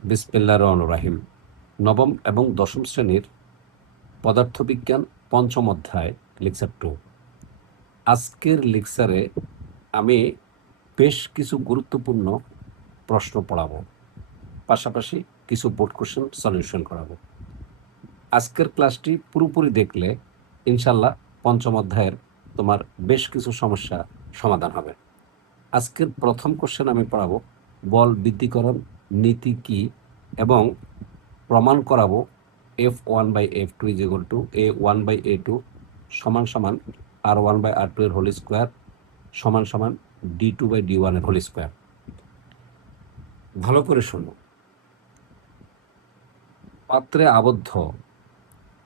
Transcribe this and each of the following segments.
বিসমিল্লাহির রহমানির রহিম। নবম এবং দশম শ্রেণীর পদার্থবিজ্ঞান পঞ্চম অধ্যায় লেকচার 2। আজকের লেকচারে আমি বেশ কিছু গুরুত্বপূর্ণ প্রশ্ন পড়াবো, পাশাপাশি কিছু বোর্ড কোশ্চেন সলিউশন করাবো। আজকের ক্লাসটি পুরোপুরি দেখলে ইনশাল্লাহ পঞ্চম অধ্যায়ের তোমার বেশ কিছু সমস্যা সমাধান হবে। আজকের প্রথম কোশ্চেন আমি পড়াবো বল বৃদ্ধিকরণ নীতি কি এবং প্রমাণ করাবো F1/F2 is equal to A1/A2 সমান সমান R1/R2 এর হোল স্কোয়ার সমান সমান D2/D1 এর হোল স্কোয়ার। ভালো করে শোনো। পাত্রে আবদ্ধ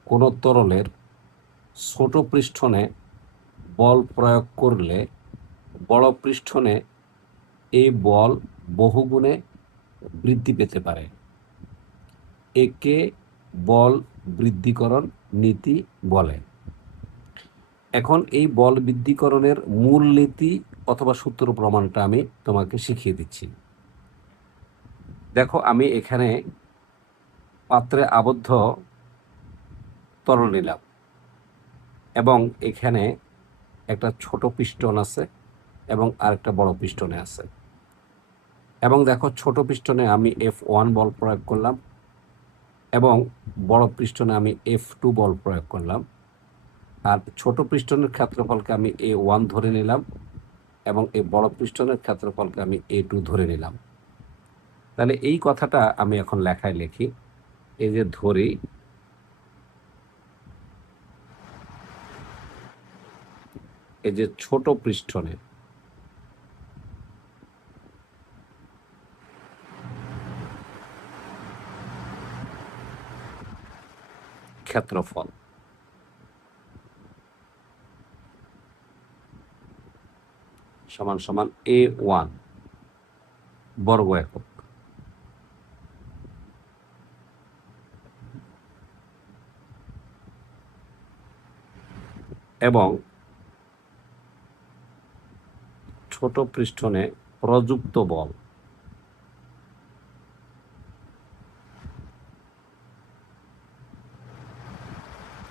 কোনো তরলের ছোট পৃষ্ঠনে বল প্রয়োগ করলে বড় পৃষ্ঠনে এই বল বহুগুণে বৃদ্ধি পেতে পারে। একে বল বৃদ্ধিকরণ নীতি বলে। এখন এই বল বৃদ্ধিকরণের মূল নীতি অথবা সূত্র প্রমাণটা আমি তোমাকে শিখিয়ে দিচ্ছি। দেখো, আমি এখানে পাত্রে আবদ্ধ তরল নিলাম এবং এখানে একটা ছোট পিস্টন আছে এবং আরেকটা বড় পিস্টনে আছে। এবং দেখো, ছোট পিস্টনে আমি F1 বল প্রয়োগ করলাম এবং বড় পিস্টনে আমি F2 বল প্রয়োগ করলাম। আর ছোট পিস্টনের ক্ষেত্রফলকে আমি A1 ধরে নিলাম এবং এই বড় পিস্টনের ক্ষেত্রফলকে আমি A2 ধরে নিলাম। তাহলে এই কথাটা আমি এখন লেখায় লিখি। এই যে ধরি, এই যে ছোট পৃষ্ঠনে ক্ষেত্রফল সমান সমান A1 বর্গ একক। এবং ছোট পৃষ্ঠনে প্রযুক্ত বল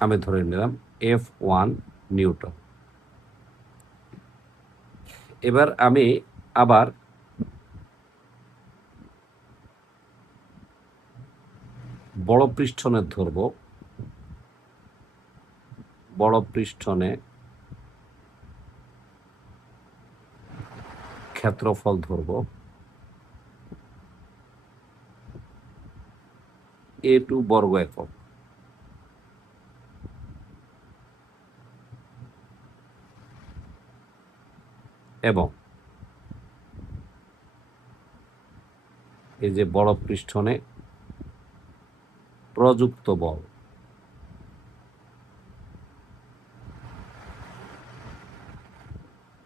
আমি ধরে নিলাম F1 নিউটন। এবার আমি আবার বড় পৃষ্ঠনে ধরব। বড় পৃষ্ঠনে ক্ষেত্রফল ধরব A2 বর্গ একক। এবং এই যে বড় পৃষ্ঠনে প্রযুক্ত বল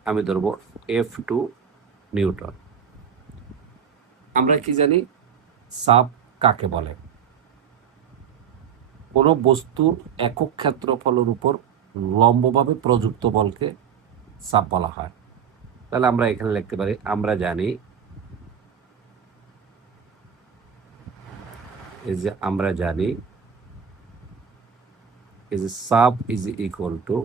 আমি ধরব F2 নিউটন। আমরা কি জানি চাপ কাকে বলে? কোনো বস্তুর একক ক্ষেত্রফলের উপর লম্বভাবে প্রযুক্ত বলকে চাপ বলা হয়। তাহলে আমরা এখানে লিখতে পারি, আমরা জানি এই যে চাপ ইজ ইকুয়াল টু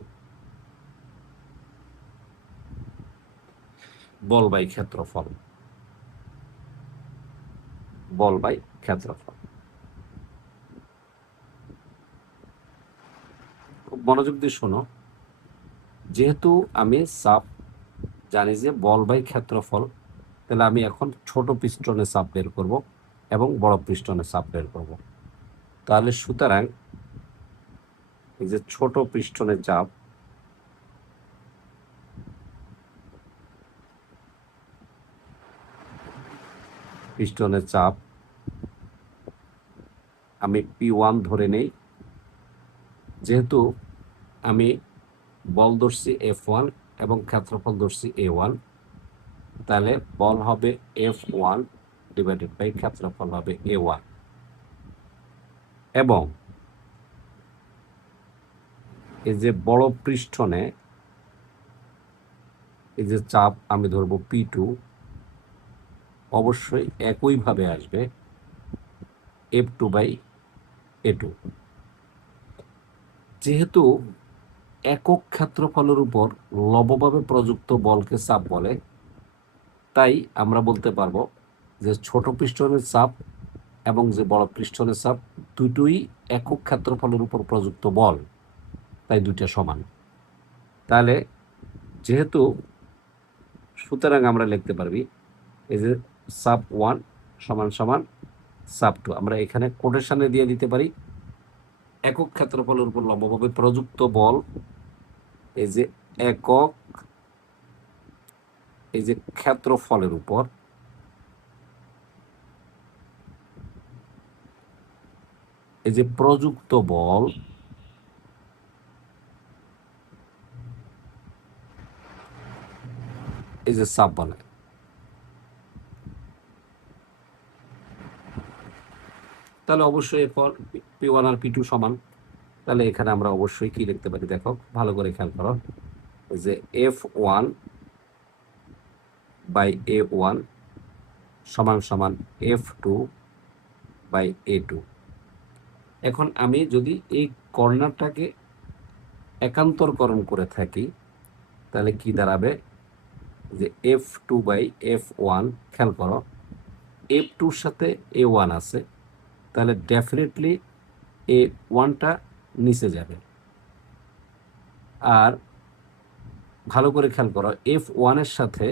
বল বাই ক্ষেত্রফল। বল বাই ক্ষেত্রফল। খুব মনোযোগ দিয়ে শোনো। যেহেতু আমি চাপ জানি যে বল বাই ক্ষেত্রফল, তাহলে আমি এখন ছোট পিস্টনে চাপ বের করব এবং বড় পিস্টনে চাপ বের করব। তাহলে সুতরাং এই যে ছোট পিস্টনে চাপ আমি P1 ধরে নেই। যেহেতু আমি বল ধরছি F1 এবং ক্ষেত্রফল ধরছি A1, তাহলে বল হবে F1 ডিভাইডেড বাই ক্ষেত্রফল হবে A1। এবং এই যে বড় পৃষ্ঠনে এই যে চাপ আমি ধরবো P2, অবশ্যই একইভাবে আসবে। F2/A2। যেহেতু একক ক্ষেত্রফলের উপর লবভাবে প্রযুক্ত বলকে চাপ বলে, তাই আমরা বলতে পারবো যে ছোট পিস্টনের চাপ এবং যে বড় পিস্টনের চাপ দুটোই একক ক্ষেত্রফলের উপর প্রযুক্ত বল, তাই দুইটা সমান। তাহলে যেহেতু সুতরাং আমরা লিখতে পারবি এই যে চাপ 1 সমান সমান চাপ 2। আমরা এখানে কোটেশনে দিয়ে দিতে পারি একক ক্ষেত্রফলের উপর লম্বভাবে প্রযুক্ত বল, এই যে একক এই যে ক্ষেত্রফলের উপর এই যে প্রযুক্ত বল, এই যে চাপ বলে। তাহলে অবশ্যই P1 আর P2 সমান। তাহলে এখানে আমরা অবশ্যই কি লিখতে পারি, দেখো ভালো করে খেয়াল করো, যে F1/A1 সমান সমান F2/A2। এখন আমি যদি এই কর্নারটাকে একান্তরকরণ করে থাকি তাহলে কি দাঁড়াবে, যে F2/F1, খেয়াল করো F2-র সাথে A1 আছে, তাহলে ডেফিনেটলি A1টা নিচে যাবে। আর ভালো করে খেয়াল করো F1-এর সাথে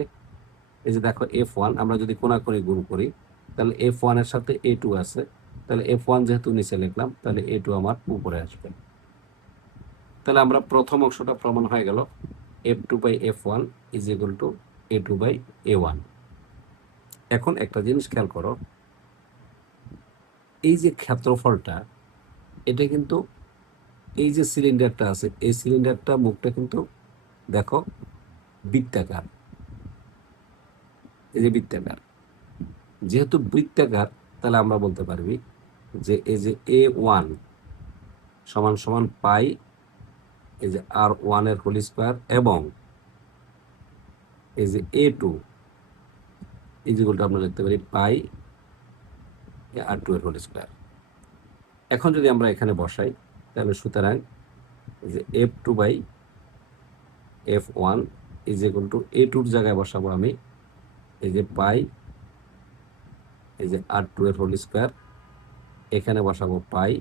এই যে দেখো F1 আমরা যদি কোণাকুণি গুণ করি তাহলে F1-এর সাথে A2 আছে, তাহলে F1 যেহেতু নিচে লিখলাম তাহলে A2 আমার উপরে আসবে। তাহলে আমরা প্রথম অংশটা প্রমাণ হয়ে গেল, F2/F1 is equal two A2/A1। এখন একটা জিনিস খেয়াল করো, এই যে ক্ষেত্রফলটা এটা কিন্তু এই যে সিলিন্ডারটা আছে এই সিলিন্ডারটা মুখটা কিন্তু দেখো বৃত্তাকার, এই যে বৃত্তাকার। যেহেতু বৃত্তাকার তাহলে আমরা বলতে পারবি যে এই যে A1 সমান সমান পাই এই যে R1 এর হোল স্কয়ার এবং এই যে A2 এই যেগুলো আমরা লিখতে পারি পাই R2 এর হোল স্কয়ার। এখন যদি আমরা এখানে বসাই তাহলে সুতরাং যে F2/F1 ইজ ইকুয়াল টু A2-র জায়গায় বসাবো আমি এই যে পাই এই যে R2 এর হোল স্কয়ার, এখানে বসাবো পাই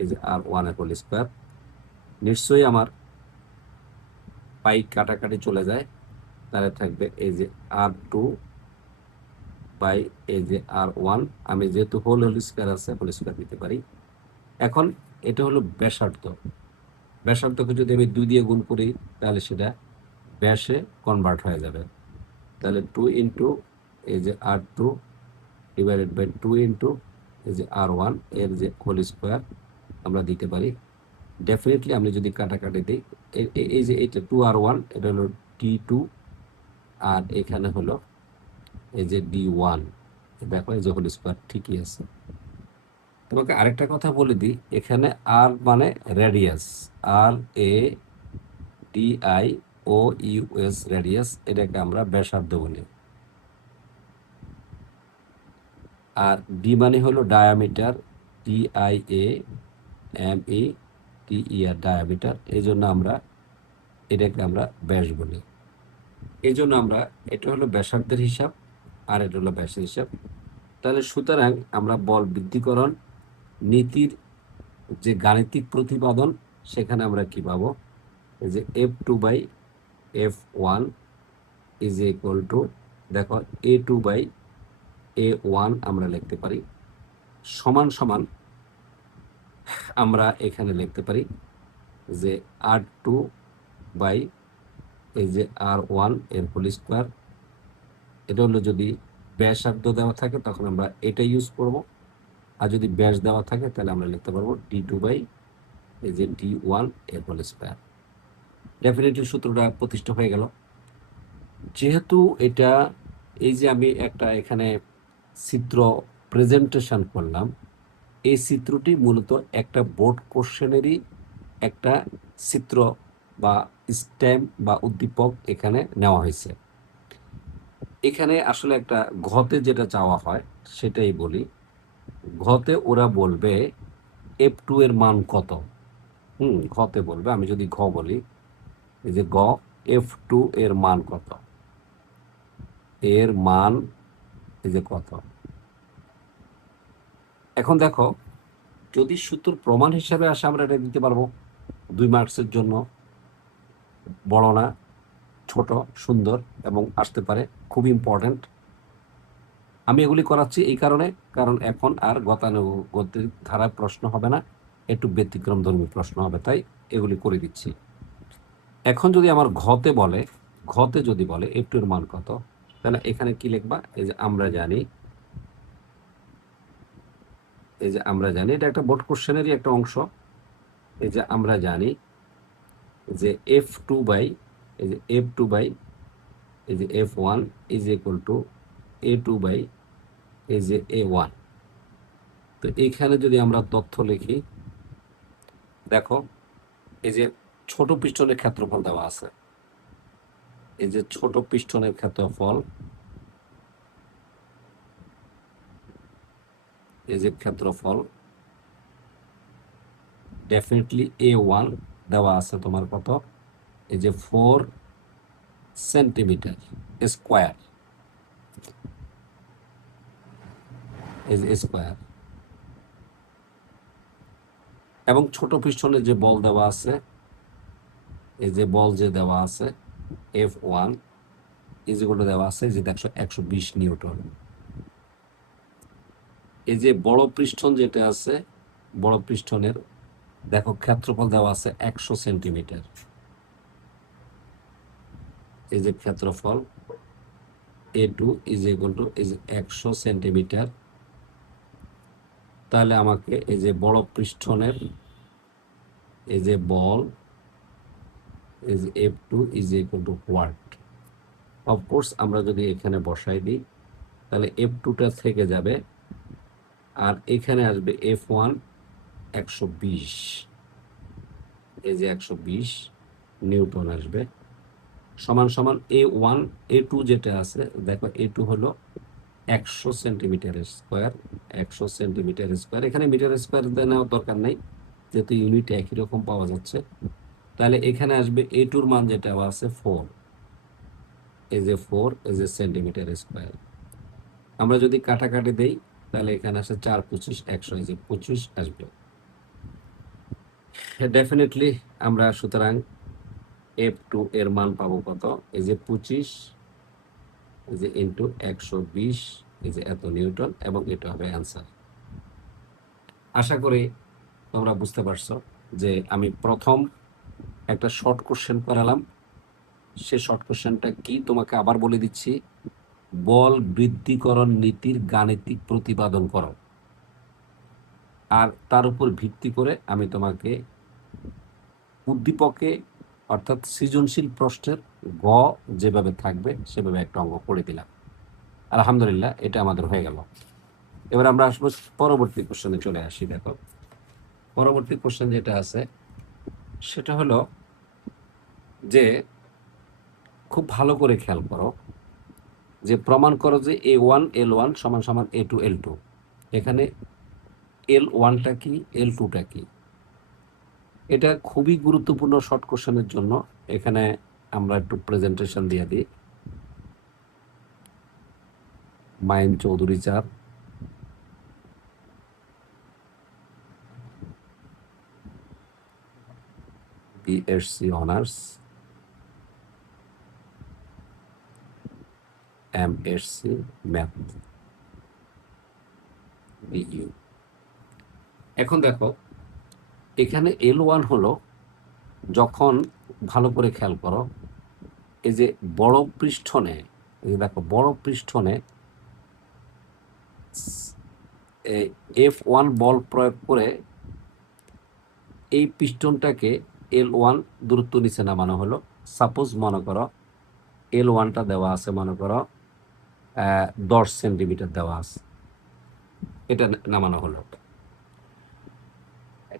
এই যে R1 এর হোল স্কয়ার। নিশ্চয়ই আমার পাই কাটাকাটি চলে যায়, তাহলে থাকবে এই যে R2 বাই এই যে R1। আমি যেহেতু হোল স্কয়ার আছে হোল স্কয়ার দিতে পারি। এখন এটা হলো ব্যাসার্ধ, ব্যাসার্ধকে যদি আমি 2 দিয়ে গুণ করি তাহলে সেটা ব্যাসে কনভার্ট হয়ে যাবে। তাহলে 2 ইন্টু এই যে R2 ডিভাইডেড বাই 2 ইন্টু এই যে R1 এর যে হোল স্কয়ার আমরা দিতে পারি। ডেফিনেটলি আমি যদি কাটাকাটি দিই এই যে এটা 2R1 এটা হলো D2 আর এখানে হলো এই যে D1, দেখো এই যে হোল স্কয়ার ঠিকই আছে। তোমাকে আরেকটা কথা বলে দিই, এখানে আর মানে রেডিয়াস, RADIOUS রেডিয়াস, এটাকে আমরা ব্যাসার্ধ বলি। আর ডি মানে হলো ডায়ামিটার, DIAMETER ডায়ামিটার, এই জন্য আমরা এটাকে আমরা ব্যাস বলি। এই জন্য আমরা এটা হলো ব্যাসার্ধের হিসাব আর এটা হলো ব্যাসের হিসাব। তাহলে সুতরাং আমরা বল বৃদ্ধিকরণ নীতির যে গাণিতিক প্রতিপাদন সেখানে আমরা কি পাবো, এই যে F2/F1 ইজ ইকুয়াল টু দেখো A2/A1 আমরা লিখতে পারি সমান সমান আমরা এখানে লিখতে পারি যে R2 বাই এই যে R1 এর হোল স্কয়ার। এটা হলো যদি ব্যাসার্ধ দেওয়া থাকে তখন আমরা এটা ইউজ করব, আর যদি ব্যাস দেওয়া থাকে তাহলে আমরা লিখতে পারবো D2 বাই এই যে D1 এর হোল স্কয়ার। ডেফিনেটলি সূত্রটা প্রতিষ্ঠা হয়ে গেল। যেহেতু এটা এই যে আমি একটা এখানে চিত্র প্রেজেন্টেশন করলাম, এই চিত্রটি মূলত একটা বোর্ড কোশ্চেনেরই একটা চিত্র বা স্ট্যাম্প বা উদ্দীপক এখানে নেওয়া হয়েছে। এখানে আসলে একটা ঘতে যেটা চাওয়া হয় সেটাই বলি, ঘতে ওরা বলবে F2 এর মান কত। ঘতে বলবে, আমি যদি ঘ বলি, এই যে গ, F2 এর মান কত, এর মান এই যে কত। এখন দেখো, যদি সূত্র প্রমাণ হিসাবে আসে আমরা এটা দিতে পারবো 2 মার্কসের জন্য। বড় না, ছোট, সুন্দর এবং আসতে পারে, খুব ইম্পর্ট্যান্ট। আমি এগুলি করাচ্ছি এই কারণে, কারণ এখন আর গতানুগতিক ধারায় প্রশ্ন হবে না, একটু ব্যতিক্রম ধর্মী প্রশ্ন হবে, তাই এগুলি করে দিচ্ছি। এখন যদি আমার ঘতে যদি বলে F2 এর মান কত, তাহলে এখানে কি লিখবা, এই যে আমরা জানি, এই যে আমরা জানি, এটা একটা বোর্ড কোশ্চেনেরই একটা অংশ। এই যে আমরা জানি যে F2 বাই, এই যে F2 বাই, এই যে F1 is equal two A2 by, এই যে A1। তো এইখানে যদি আমরা তথ্য লিখি, দেখো এই যে ছোট পিস্টনের ক্ষেত্রফল দেওয়া আছে, এই যে ছোট পিস্টনের ক্ষেত্রফল, এই যে ক্ষেত্রফল ডেফিনেটলি A1 দেওয়া আছে তোমার কত, এই যে 4 সেন্টিমিটার স্কোয়ার, এই যে স্কোয়ার। এবং ছোট পিস্টনের যে বল দেওয়া আছে, এই যে বল যে দেওয়া আছে F1 ইজিকোটা দেওয়া আছে যে 120 নিউটন। এই যে বড় পৃষ্ঠন যেটা আছে, বড় পৃষ্ঠনের দেখো ক্ষেত্রফল দেওয়া আছে 100 সেন্টিমিটার। এই যে ক্ষেত্রফল A2 ইজ ইকুয়াল টু এই যে 100 সেন্টিমিটার। তাহলে আমাকে এই যে বড় পৃষ্ঠনের এই যে বল, এই যে F2 is equal two what. Of course আমরা যদি এখানে বসাই দিই, তাহলে F2টা থেকে যাবে, আর এখানে আসবে F1 120, এই যে 120 নিউটন আসবে, সমান সমান A1 A2 যেটা আছে, দেখো A2 হলো 100 সেন্টিমিটার স্কোয়ার, 100 সেন্টিমিটার স্কোয়ার। এখানে মিটার স্কোয়ার নেওয়ার দরকার নেই, যেহেতু ইউনিট একই রকম পাওয়া যাচ্ছে। তাহলে এখানে আসবে A2-র মান যেটা আছে 4, এই যে 4, এই যে সেন্টিমিটার স্কোয়ার। আমরা যদি কাটাকাটি দেই, তাহলে এখানে আসে 4 25 100, এই যে 25 আসবে। ডেফিনেটলি আমরা সুতরাং F2 এর মান পাবো কত, এই যে 25, এই যে ইন্টু 120, এই যে এত নিউটন, এবং এটা হবে অ্যান্সার। আশা করি তোমরা বুঝতে পারছো যে আমি প্রথম একটা শর্ট কোশ্চেন করালাম, সে শর্ট কোশ্চেনটা কি তোমাকে আবার বলে দিচ্ছি। বল বৃদ্ধিকরণ নীতির গাণিতিক প্রতিপাদন করো, আর তার উপর ভিত্তি করে আমি তোমাকে উদ্দীপকে অর্থাৎ সৃজনশীল প্রশ্নের গ যেভাবে থাকবে সেভাবে একটা অঙ্ক করে দিলাম। আলহামদুলিল্লাহ, এটা আমাদের হয়ে গেল। এবার আমরা আসবো পরবর্তী কোশ্চেনে চলে আসি। দেখো পরবর্তী কোশ্চেন যেটা আছে সেটা হলো যে, খুব ভালো করে খেয়াল করো, যে প্রমাণ করো যে A1 L1 সমান সমান A2 L2। এখানে L1টা কি, L2টা কি, এটা খুবই গুরুত্বপূর্ণ শর্ট কোশ্চেনের জন্য। এখানে আমরা একটু প্রেজেন্টেশন দিয়ে দিই। Mine Chowdhury sir, BSc honours, MSc math BU. এখন দেখো এখানে L1 হলো, যখন ভালো করে খেয়াল করো, এই যে বড় পৃষ্ঠনে, এই যে দেখো বড় পৃষ্ঠনে F1 বল প্রয়োগ করে এই পিস্টনটাকে L1 দূরত্ব নিচে নামানো হলো। সাপোজ মনে করো L1টা দেওয়া আছে, মনে করো 10 সেন্টিমিটার দেওয়া আছে, এটা নামানো হলো,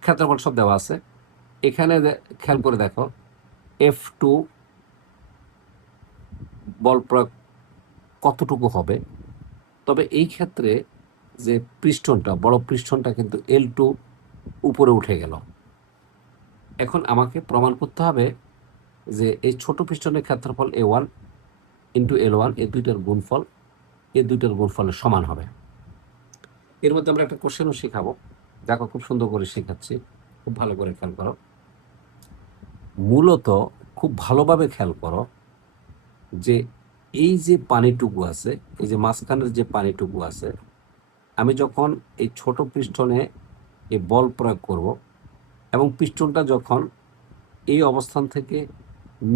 ক্ষেত্রফল সব দেওয়া আছে। এখানে খেয়াল করে দেখো F2 বল প্রয়োগ কতটুকু হবে। তবে এই ক্ষেত্রে যে পিস্টনটা, বড় পিস্টনটা কিন্তু L2 উপরে উঠে গেল। এখন আমাকে প্রমাণ করতে হবে যে এই ছোট পিস্টনের ক্ষেত্রফল A1 ইন্টু L1, এই দুইটার গুণফল এই দুইটার গুণফলের সমান হবে। এর মধ্যে আমরা একটা কোশ্চেনও শেখাবো, দেখো খুব সুন্দর করে শেখাচ্ছি, খুব ভালো করে খেয়াল করো। মূলত খুব ভালোভাবে খেয়াল করো যে এই যে পানিটুকু আছে, এই যে মাঝখানের যে পানিটুকু আছে, আমি যখন এই ছোট পিস্টনে এই বল প্রয়োগ করব এবং পিস্টনটা যখন এই অবস্থান থেকে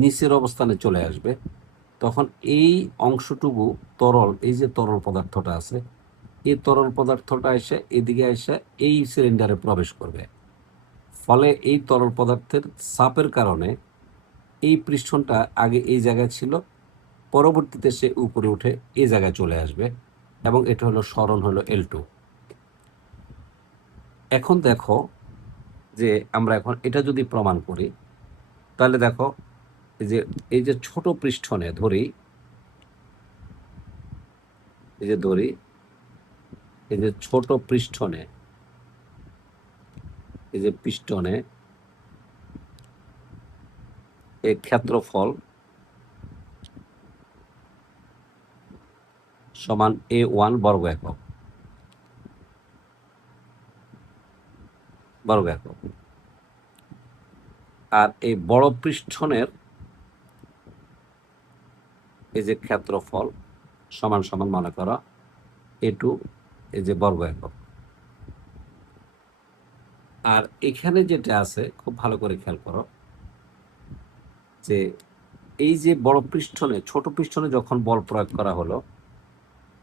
নিচের অবস্থানে চলে আসবে, তখন এই অংশটুকু তরল, এই যে তরল পদার্থটা আছে, এই তরল পদার্থটা এসে এদিকে এসে এই সিলিন্ডারে প্রবেশ করবে। ফলে এই তরল পদার্থের চাপের কারণে এই পিস্টনটা আগে এই জায়গায় ছিল, পরবর্তীতে সে উপরে উঠে এই জায়গায় চলে আসবে এবং এটা হলো সরণ হলো L2। এখন দেখো যে আমরা এখন এটা যদি প্রমাণ করি, তাহলে দেখো এই যে ছোট পিস্টনে ধরি, এই যে ধরি, এই যে ছোট পিস্টনে, এই যে পিস্টনে এই ক্ষেত্রফল সমান A1 বর্গ একক, বর্গ একক। আর এই বড় পিস্টনের এই যে ক্ষেত্রফল সমান সমান মনে করো A2, এই যে বর্গ একক। আর এখানে যেটা আছে খুব ভালো করে খেয়াল করো যে এই যে বড় পিস্টনে, ছোট পিস্টনে যখন বল প্রয়োগ করা হলো,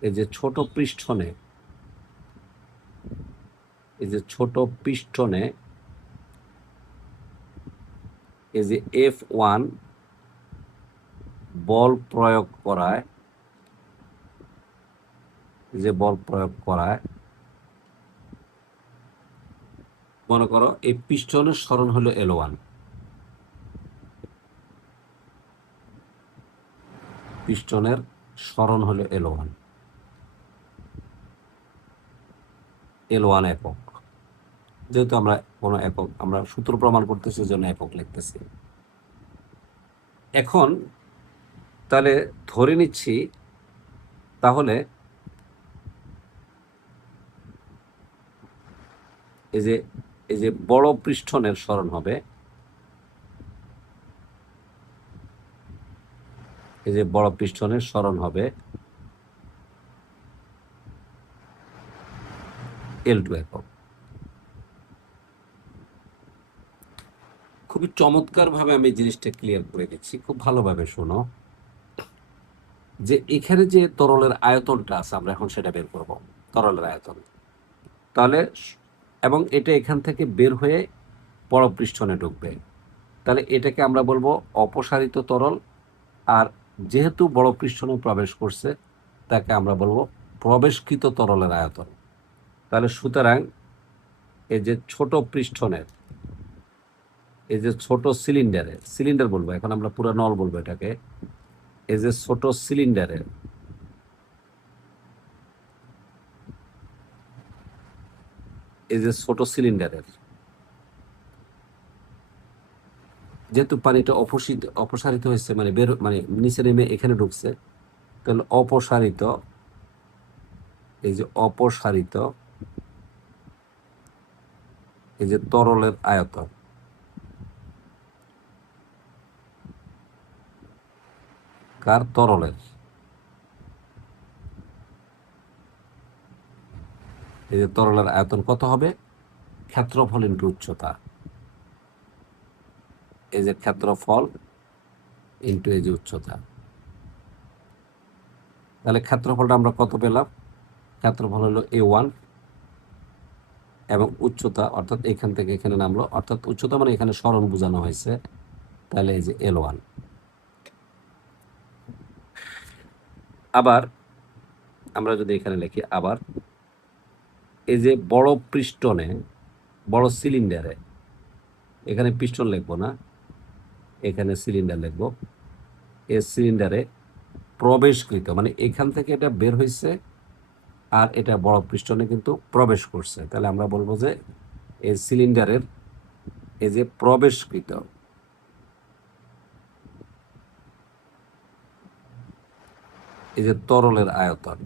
এই যে ছোট পিস্টনে, এই যে ছোট পিস্টনে এই যে F1 বল প্রয়োগ করায়, যে বল প্রয়োগ করায়, মনে করো এই পিস্টনের সরণ হলো L1, পিস্টনের সরণ হলো L1, L1 একক। যেহেতু আমরা কোনো একক, আমরা সূত্র প্রমাণ করতেছি, জন্য একক লিখতেছি। এখন তাহলে ধরে নিচ্ছি, তাহলে এই যে বড় পিস্টনের সরণ হবে, এই যে বড় পিস্টনের সরণ হবে L2 একক। খুবই চমৎকার ভাবে আমি জিনিসটা ক্লিয়ার করে দিচ্ছি, খুব ভালোভাবে শোনো। যে এখানে যে তরলের আয়তনটা আছে, আমরা এখন সেটা বের করব, তরলের আয়তন। তাহলে এবং এটা এখান থেকে বের হয়ে বড় পিস্টনে ঢুকবে, তাহলে এটাকে আমরা বলবো অপসারিত তরল। আর যেহেতু বড় পিস্টনে প্রবেশ করছে, তাকে আমরা বলবো প্রবেশকৃত তরলের আয়তন। তাহলে সুতরাং এই যে ছোট পিস্টনের, এই যে ছোট সিলিন্ডারের, সিলিন্ডার বলবো এখন, আমরা পুরো নল বলবো এটাকে, এই যে ছোট সিলিন্ডারের, এই যে ছোট সিলিন্ডারের, যেহেতু পানিটা অপসারিত হয়েছে, মানে বের, মানে নিচে নেমে এখানে ঢুকছে, তাহলে অপসারিত, এই যে অপসারিত এই যে তরলের আয়তন, কার? তরলের। এই যে তরলের আয়তন কত হবে? ক্ষেত্রফল ইন্টু উচ্চতা। এই যে ক্ষেত্রফল ইন্টু এই যে উচ্চতা। তাহলে ক্ষেত্রফলটা আমরা কত পেলাম? ক্ষেত্রফল হলো A1 এবং উচ্চতা, অর্থাৎ এখান থেকে এখানে নামলো, অর্থাৎ উচ্চতা মানে এখানে সরণ বোঝানো হয়েছে, তাহলে এই যে L1। আবার আমরা যদি এখানে লিখি, আবার এই যে বড় পিস্টনে, বড় সিলিন্ডারে, এখানে পিস্টন লিখবো না, এখানে সিলিন্ডার লিখবো। এই সিলিন্ডারে প্রবেশকৃত মানে এখান থেকে এটা বের হয়েছে আর এটা বড় পিস্টনে কিন্তু প্রবেশ করছে, তাহলে আমরা বলবো যে এই সিলিন্ডারের এই যে প্রবেশকৃত এই যে তরলের আয়তন,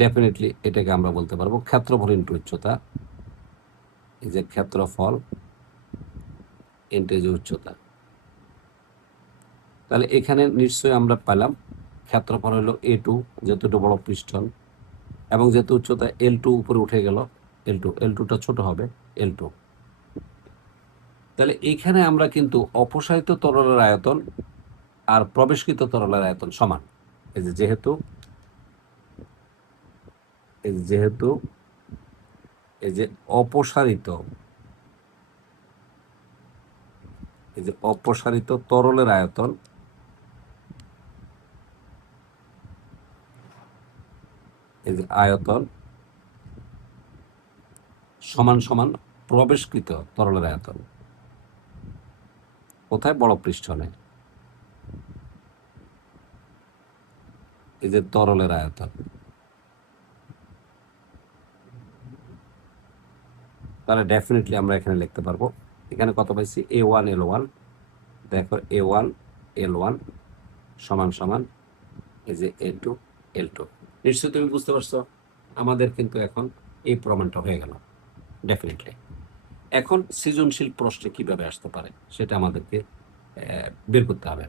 ডেফিনেটলি এটাকে আমরা বলতে পারবো ক্ষেত্রফল ইন্টু উচ্চতা। এই যে ক্ষেত্রফল ইন্টু যে উচ্চতা, তাহলে এখানে নিশ্চয়ই আমরা পেলাম ক্ষেত্রফল হলো A2, যেহেতু এটা বড় পিস্টন, এবং যেহেতু উচ্চতা L2 উপরে উঠে গেল, L2টা ছোট হবে L2। তাহলে এইখানে আমরা কিন্তু অপসারিত তরলের আয়তন আর প্রবেশকৃত তরলের আয়তন সমান। এই যে যেহেতু এই যে অপসারিত তরলের আয়তন সমান সমান প্রবেশকৃত তরলের আয়তন, কোথায়? বড় পৃষ্ঠনে। এই যে তরলের আয়তন, তাহলে ডেফিনেটলি আমরা এখানে লিখতে পারবো, এখানে কত পাইছি? A1L1, দেখো A1L1 সমান সমান এই যে A2L2। নিশ্চয়ই তুমি বুঝতে পারছো, আমাদের কিন্তু এখন এই প্রমাণটা হয়ে গেল ডেফিনেটলি। এখন সৃজনশীল প্রশ্নে কিভাবে আসতে পারে সেটা আমাদেরকে বের করতে হবে।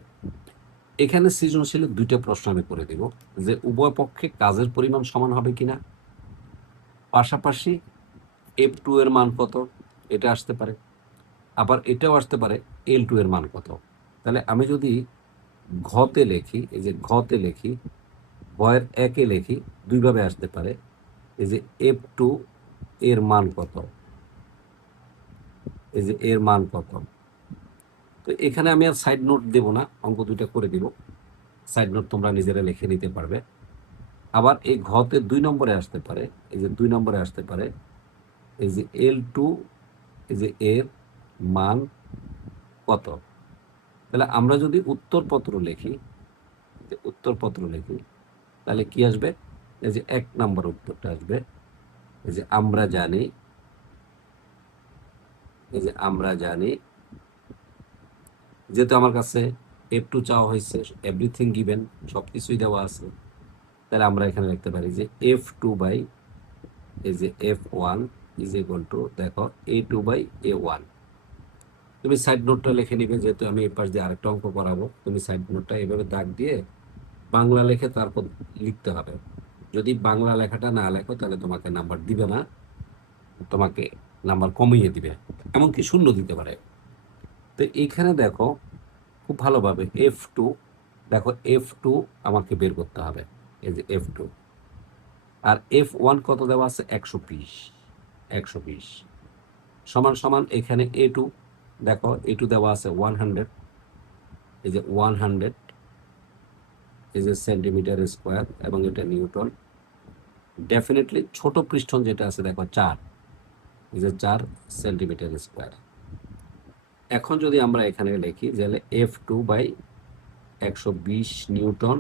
এখানে সৃজনশীলের দুইটা প্রশ্ন আমি করে দিব, যে উভয় পক্ষে কাজের পরিমাণ সমান হবে কিনা, পাশাপাশি F2 এর মান কত, এটা আসতে পারে, আবার এটাও আসতে পারে L2 এর মান কত। তাহলে আমি যদি ঘতে লিখি, এই যে ঘতে লিখি, ঘয়ের একে লিখি, দুইভাবে আসতে পারে। এই যে F2 এর মান কত, এই যে এর মান কত। তো এখানে আমি আর সাইড নোট দেব না, অঙ্ক দুইটা করে দিব, সাইড নোট তোমরা নিজেরা লিখে নিতে পারবে। আবার এই ঘতে 2 নম্বরে আসতে পারে, এই যে 2 নম্বরে আসতে পারে এই যে L2, এই যে এর মান কত। তাহলে আমরা যদি উত্তরপত্র লিখি, তাহলে কি আসবে? এই যে 1 নম্বর উত্তরটা আসবে, এই যে আমরা জানি, যেহেতু আমার কাছে F2 চাওয়া হয়েছে, এভরিথিং গিভেন, সবকিছুই দেওয়া আছে, তাহলে আমরা এখানে লিখতে পারি যে F2 বাই এই যে F1 ইজ ইকুয়াল টু, দেখো A2 বাই A1। তুমি সাইড নোটটা লিখে নিবে, যেহেতু আমি এই পাশ দিয়ে আরেকটা অঙ্ক করাবো, তুমি সাইড নোটটা এভাবে দাগ দিয়ে বাংলা লিখে তারপর লিখতে হবে। যদি বাংলা লেখাটা না লেখো তাহলে তোমাকে নাম্বার দিবে না, তোমাকে নাম্বার কমিয়ে দিবে, এমনকি শূন্য দিতে পারে। তো এইখানে দেখো খুব ভালোভাবে F2, দেখো F2 আমাকে বের করতে হবে, এই যে F2, আর F1 কত দেওয়া আছে? 120 সমান সমান এখানে A2, দেখো A2 দেওয়া আছে 100, এই যে 100 এই যে সেন্টিমিটার স্কোয়ার, এবং এটা নিউটন। ডেফিনেটলি ছোট পৃষ্ঠন যেটা আছে দেখো 4, এই যে 4 সেন্টিমিটার স্কোয়ার। এখন যদি আমরা এখানে লিখি তাহলে F2 বাই 120 নিউটন,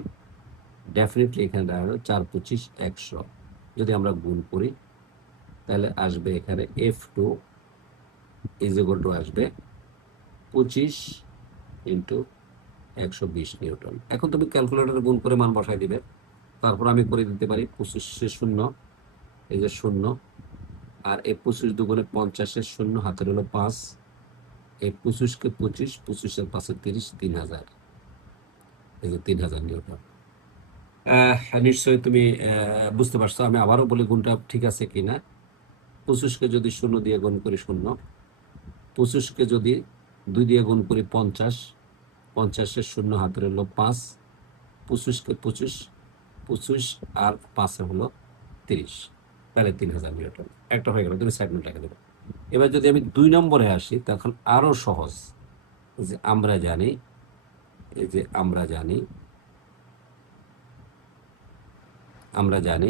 ডেফিনেটলি এখানে দাঁড়ালো 4 25 100। যদি আমরা গুণ করি তাহলে আসবে এখানে F2 ইজ ইকুয়াল টু আসবে 25 ইন্টু 120 নিউটন। এখন তুমি ক্যালকুলেটরে গুণ করে মান বসাই দিবে, তারপর আমি করে দিতে পারি 25 শূন্য, এই যে শূন্য, আর এই 25 দুগুণে 50 শূন্য, হাতের হলো 5, এই 25কে 25, 25 5 30, 3000, এই যে 3000 নিউটন। নিশ্চয়ই তুমি বুঝতে পারছো। আমি আবারও বলি গুণটা ঠিক আছে কিনা। 25কে যদি শূন্য দিয়ে গুণ করি শূন্য, 25কে যদি 2 দিয়ে গুণ করি 50, 50 শূন্য, হাতের হলো 5, 25কে 25, 25 আর 5 হলো 30, তাহলে 3000 নিউটন। একটা হয়ে গেল, তুমি সাইড নোট লিখে দেবে। এবার যদি আমি 2 নম্বরে আসি তখন আরো সহজ, যে আমরা জানি, এই যে আমরা জানি,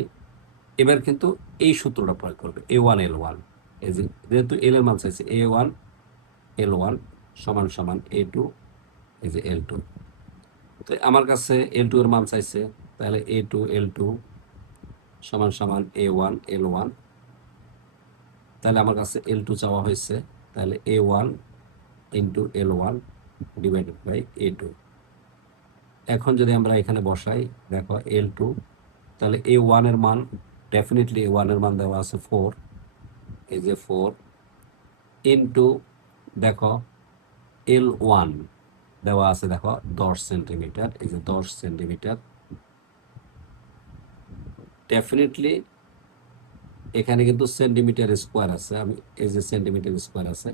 এবার কিন্তু এই সূত্রটা প্রয়োগ করবে A1L1, এই যে যেহেতু এল এর মান চাইছে A1L1, সমান সমান এ টু, এই যে এল টু। তো আমার কাছে এল টু এর মান চাইছে, তাহলে এ টু এল টু সমান সমান এ ওয়ান এল ওয়ান। তাহলে আমার কাছে এল টু চাওয়া হয়েছে, তাহলে A one into L one divided by A two. এখন যদি আমরা এখানে বসাই, দেখো এল টু, তাহলে এ ওয়ানের মান, ডেফিনেটলি এ ওয়ানের মান দেওয়া আছে 4, এই যে 4 ইন্টু, দেখো এল ওয়ান দেওয়া আছে, দেখো 10 সেন্টিমিটার, এই যে 10 সেন্টিমিটার। ডেফিনেটলি এখানে কিন্তু সেন্টিমিটার স্কোয়ার আছে, আমি এই যে সেন্টিমিটার স্কোয়ার আছে,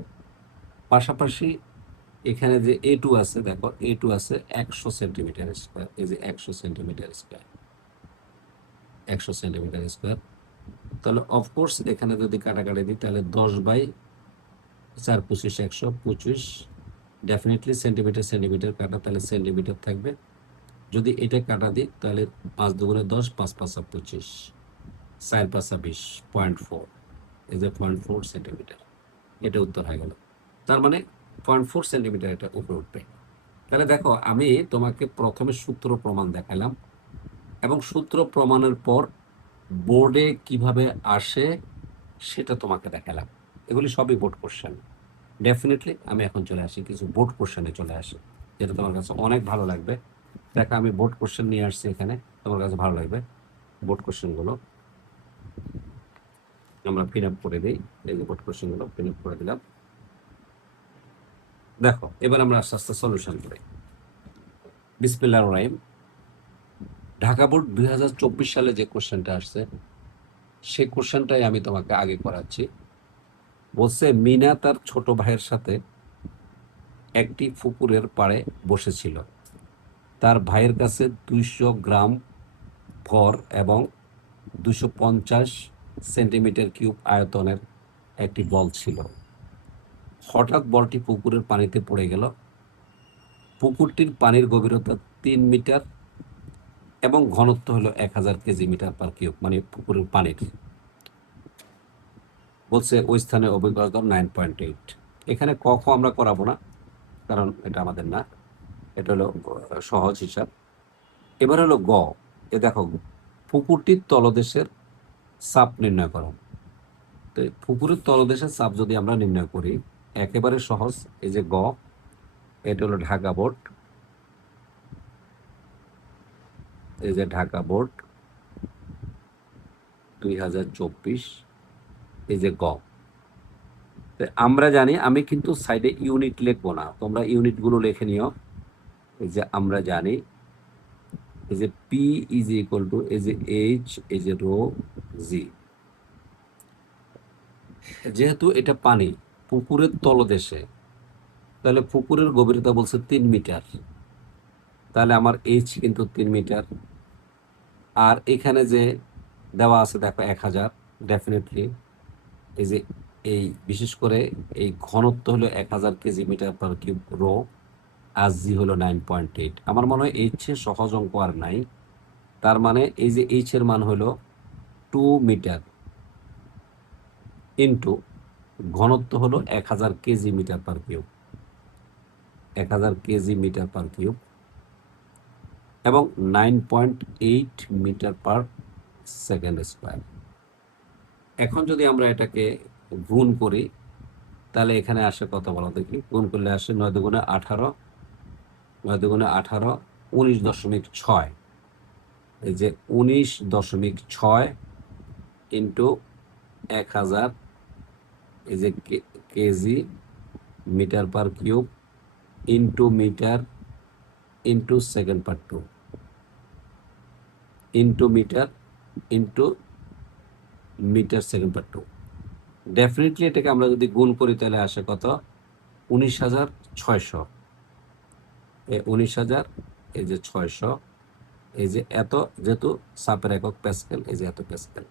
পাশাপাশি এখানে যে এ টু আছে, দেখো এ টু আছে 100 সেন্টিমিটার স্কোয়ার, এই যে 100 সেন্টিমিটার স্কোয়ার, 100 সেন্টিমিটার স্কোয়ার। তাহলে অফকোর্স এখানে যদি কাটাকাটি দিই, তাহলে 10/4 25 125, ডেফিনেটলি সেন্টিমিটার সেন্টিমিটার কাটা, তাহলে সেন্টিমিটার থাকবে। যদি এটা কাটা দিই, তাহলে 5 দুগুণে 10, 5 5 25, 4 5 20, 0.4, এই যে 0.4 সেন্টিমিটার। এটা উত্তর হয়ে গেল। তার মানে 0.4 সেন্টিমিটার এটা উপরে উঠবে। তাহলে দেখো, আমি তোমাকে প্রথমে সূত্র প্রমাণ দেখালাম, এবং সূত্র প্রমাণের পর বোর্ডে কিভাবে আসে সেটা তোমাকে দেখালাম। এগুলি সবই বোর্ড কোশ্চেন। ডেফিনেটলি আমি এখন চলে আসি কিছু বোর্ড কোশ্চেনে চলে আসি, যেটা তোমার কাছে অনেক ভালো লাগবে। দেখো, আমি বোর্ড কোশ্চেন নিয়ে আসছি এখানে, তোমার কাছে ভালো লাগবে। বোর্ড কোশ্চেনগুলো আমরা ফিল আপ করে দিই। এই যে বোর্ড কোশ্চেনগুলো ফিল আপ করে দিলাম। দেখো, এবার আমরা আস্তে আস্তে সলিউশন করি। বিসমিল্লাহির রহমানির রহিম। ঢাকা বোর্ড 2024 সালে যে কোশ্চেনটা আসছে, সেই কোশ্চেনটাই আমি তোমাকে আগে করাচ্ছি। বলছে, মিনা তার ছোট ভাইয়ের সাথে একটি পুকুরের পাড়ে বসেছিল। তার ভাইয়ের কাছে 200 গ্রাম ভর এবং 250 সেন্টিমিটার কিউব আয়তনের একটি বল ছিল। হঠাৎ বলটি পুকুরের পানিতে পড়ে গেল। পুকুরটির পানির গভীরতা 3 মিটার এবং ঘনত্ব হলো 1000 কেজি মিটার পার কিউব, মানে পুকুরের পানির। বলছে ওই স্থানে অভিজ্ঞতা 9.8। এখানে ক খ আমরা করাবো না, কারণ এটা আমাদের না, এটা হলো সহজ হিসাব। এবার হলো গ। এ দেখো, পুকুরটির তলদেশের চাপ নির্ণয় করো। তো পুকুরের তলদেশের চাপ যদি আমরা নির্ণয় করি, একেবারে সহজ। এই যে গ, এটা হলো ঢাকা বোর্ড, এই যে ঢাকা বোর্ড 2024, এই যে গ। আমরা জানি, আমি কিন্তু সাইডে ইউনিট লিখবো না, তোমরা ইউনিটগুলো লিখে নিও। এই যে আমরা জানি, এই যে পি ইজ ইকুয়াল টু, এই যে এইচ, এই যে রো জি। যেহেতু এটা পানি পুকুরের তলদেশে, তাহলে পুকুরের গভীরতা বলছে 3 মিটার, তাহলে আমার এইচ কিন্তু 3 মিটার। আর এখানে যে দেওয়া আছে, দেখো 1000, ডেফিনেটলি এই যে এই বিশেষ করে এই ঘনত্ব হলো 1000 KG metre per cube rho, আর জি হলো 9.8। আমার মনে হয় এইচ এর সহজ অঙ্ক আর নাই। তার মানে এই যে এইচ এর মান হলো 2 মিটার ইন্টু ঘনত্ব হলো 1000 KG metre per cube, 1000 KG metre per cube, এবং 9.8 মিটার পার সেকেন্ড স্কোয়ার। এখন যদি আমরা এটাকে গুণ করি, তাহলে এখানে আসে কত বলো দেখি। গুণ করলে আসে 9 দুগুণে 18, 9 দুগুণে 18, 19.6। এই যে 19.6 ইন্টু 1000, এই যে kg metre per cube into metre into second per 2 into metre into metre second per 2। Definitely এটাকে আমরা যদি গুণ করি, তাহলে আসে কত? 19,600। এই 19,000, এই যে 600, এই যে এত, যেহেতু চাপের একক প্যাসকেল, এই যে এত প্যাসকেল।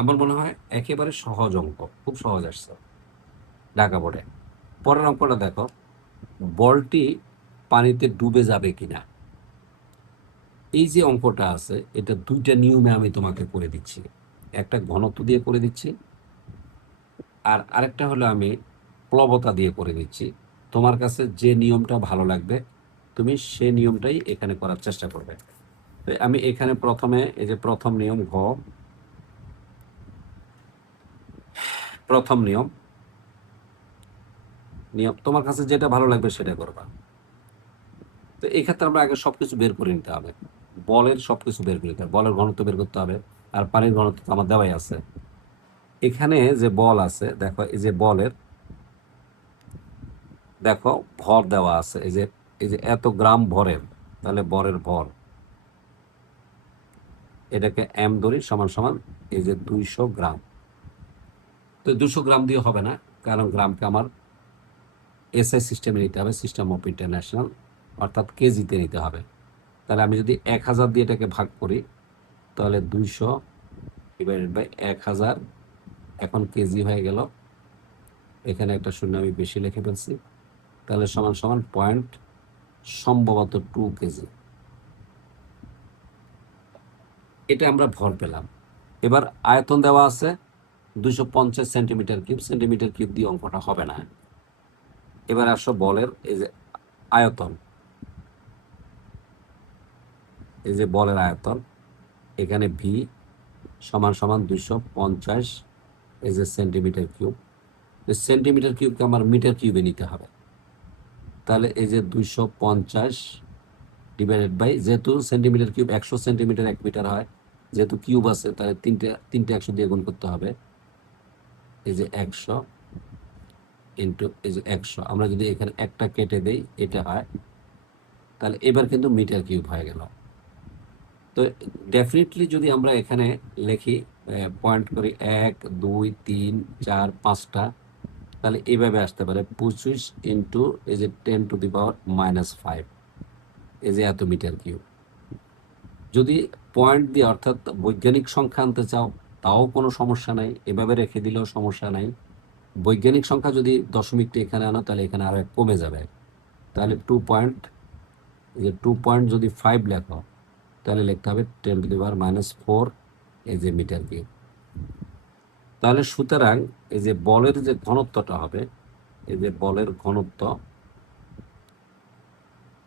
আমার মনে হয় একেবারে সহজ অঙ্ক, খুব সহজ আসছে ঢাকা বোর্ডে। পরের অঙ্কটা দেখো, বলটি পানিতে ডুবে যাবে কিনা। এই যে অঙ্কটা আছে, এটা দুইটা নিয়মে আমি তোমাকে করে দিচ্ছি। একটা ঘনত্ব দিয়ে করে দিচ্ছি, আর আরেকটা হলো আমি প্লবতা দিয়ে করে দিচ্ছি। তোমার কাছে যে নিয়মটা ভালো লাগবে তুমি সে নিয়মটাই এখানে করার চেষ্টা করবে। তো আমি এখানে প্রথমে এই যে প্রথম নিয়ম প্রথম নিয়ম নিয়ম তোমার কাছে যেটা ভালো লাগবে সেটা করবা। তো এই ক্ষেত্রে আমরা আগে সবকিছু বের করে নিতে হবে, বলের সবকিছু বের করে নিতে হবে, বলের ঘনত্ব বের করতে হবে। আর পানির ঘনত্ব তো আমার দেওয়াই আছে। এখানে যে বল আছে দেখো, এই যে বলের দেখো ভর দেওয়া আছে, এই যে এত গ্রাম ভরের, তাহলে বরের ভর এটাকে এম ধরি সমান সমান এই যে 200 গ্রাম। তো 200 গ্রাম দিয়ে হবে না, কারণ গ্রামকে আমার এসআই সিস্টেমে নিতে হবে, সিস্টেম অফ ইন্টারন্যাশনাল, অর্থাৎ কেজিতে নিতে হবে। তাহলে আমি যদি 1000 দিয়ে এটাকে ভাগ করি তাহলে 200/1000 এখন কেজি হয়ে গেল। এখানে একটা শূন্য আমি বেশি লিখে ফেলছি, তাহলে সমান সমান পয়েন্ট সম্ভবত 2 কেজি। এটা আমরা ভর পেলাম। এবার আয়তন দেওয়া আছে 250 সেন্টিমিটার কিউব, সেন্টিমিটার কিউব দিয়ে অঙ্কটা হবে না। এবার আসো বলের এই যে আয়তন, এই যে বলের আয়তন, এখানে ভি সমান সমান 250 এই যে সেন্টিমিটার কিউব। সেন্টিমিটার কিউবকে আমার মিটার কিউবে নিতে হবে। তাহলে এই যে 250 ডিভাইডেড বাই, যেহেতু সেন্টিমিটার কিউব 100 সেন্টিমিটার 1 মিটার হয়, যেহেতু কিউব আছে তাহলে তিনটে 100 দিয়ে গুণ করতে হবে। এই যে 100 ইন্টু এই যে 100, আমরা যদি এখানে একটা কেটে দেই এটা হয়, তাহলে এবার কিন্তু মিটার কিউব হয়ে গেল। তো ডেফিনেটলি যদি আমরা এখানে লিখি, পয়েন্ট করি 1 2 3 4 5টা, তাহলে এইভাবে আসতে পারে 25 ইন্টু এই যে 10⁻⁻5, এই যে এত মিটার কিউব। যদি পয়েন্ট দিয়ে অর্থাৎ বৈজ্ঞানিক সংখ্যা আনতে চাও তাও কোনো সমস্যা নাই, এভাবে রেখে দিলেও সমস্যা নাই। বৈজ্ঞানিক সংখ্যা যদি দশমিকটা এখানে আনো তাহলে এখানে আরো কমে যাবে, তাহলে 2 পয়েন্ট যদি 5 লেখো তাহলে লিখতে হবে 10⁻⁻4 এই যে মিটার কিউব। তাহলে সুতরাং এই যে বলের যে ঘনত্বটা হবে, এই যে বলের ঘনত্ব,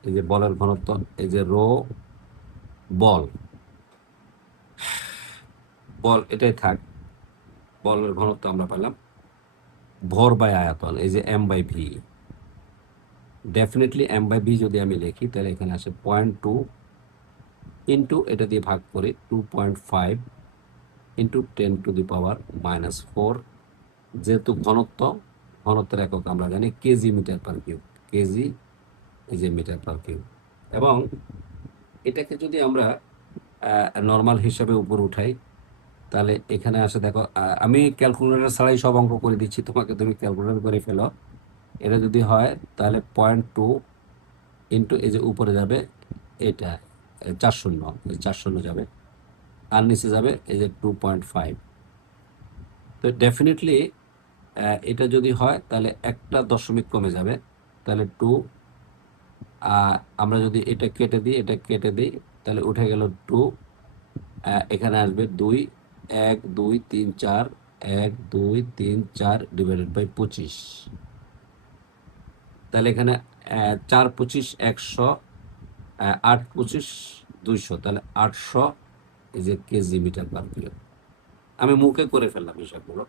এই যে বলের ঘনত্ব, এই যে রো বল, বল এটাই থাক, বলের ঘনত্ব আমরা পেলাম ভর বাই আয়তন, এই যে m/v। ডেফিনেটলি m/v যদি আমি লিখি তাহলে এখানে আসে 0.2 ইন্টু এটা দিয়ে ভাগ করি 2.5 ইন্টু 10⁻⁻4। যেহেতু ঘনত্বের একক আমরা জানি kg metre per cube, kg এই যে মিটার পার কিউব। এবং এটাকে যদি আমরা নর্মাল হিসাবে উপর উঠাই তাহলে এখানে আসে দেখো, আমি ক্যালকুলেটর ছাড়াই সব অঙ্ক করে দিচ্ছি তোমাকে, তুমি ক্যালকুলেটর করে ফেলো। এটা যদি হয় তাহলে 0.2 ইন্টু এই যে উপরে যাবে এটা 4 শূন্য যাবে, আর নিচে যাবে এই যে 2.5। তো ডেফিনেটলি এটা যদি হয় তাহলে একটা দশমিক কমে যাবে, তাহলে 2। আমরা যদি এটা কেটে দিই, এটা কেটে দিই, তাহলে উঠে গেল 2। এখানে আসবে 2, 1 2 3 4, 1 2 3 4 ডিভাইডেড বাই 25। তাহলে এখানে 4 25 100, 8 25 200, তাহলে 800 এই যে কেজি মিটার পার কিলো। আমি মুখে করে ফেললাম হিসাবগুলো,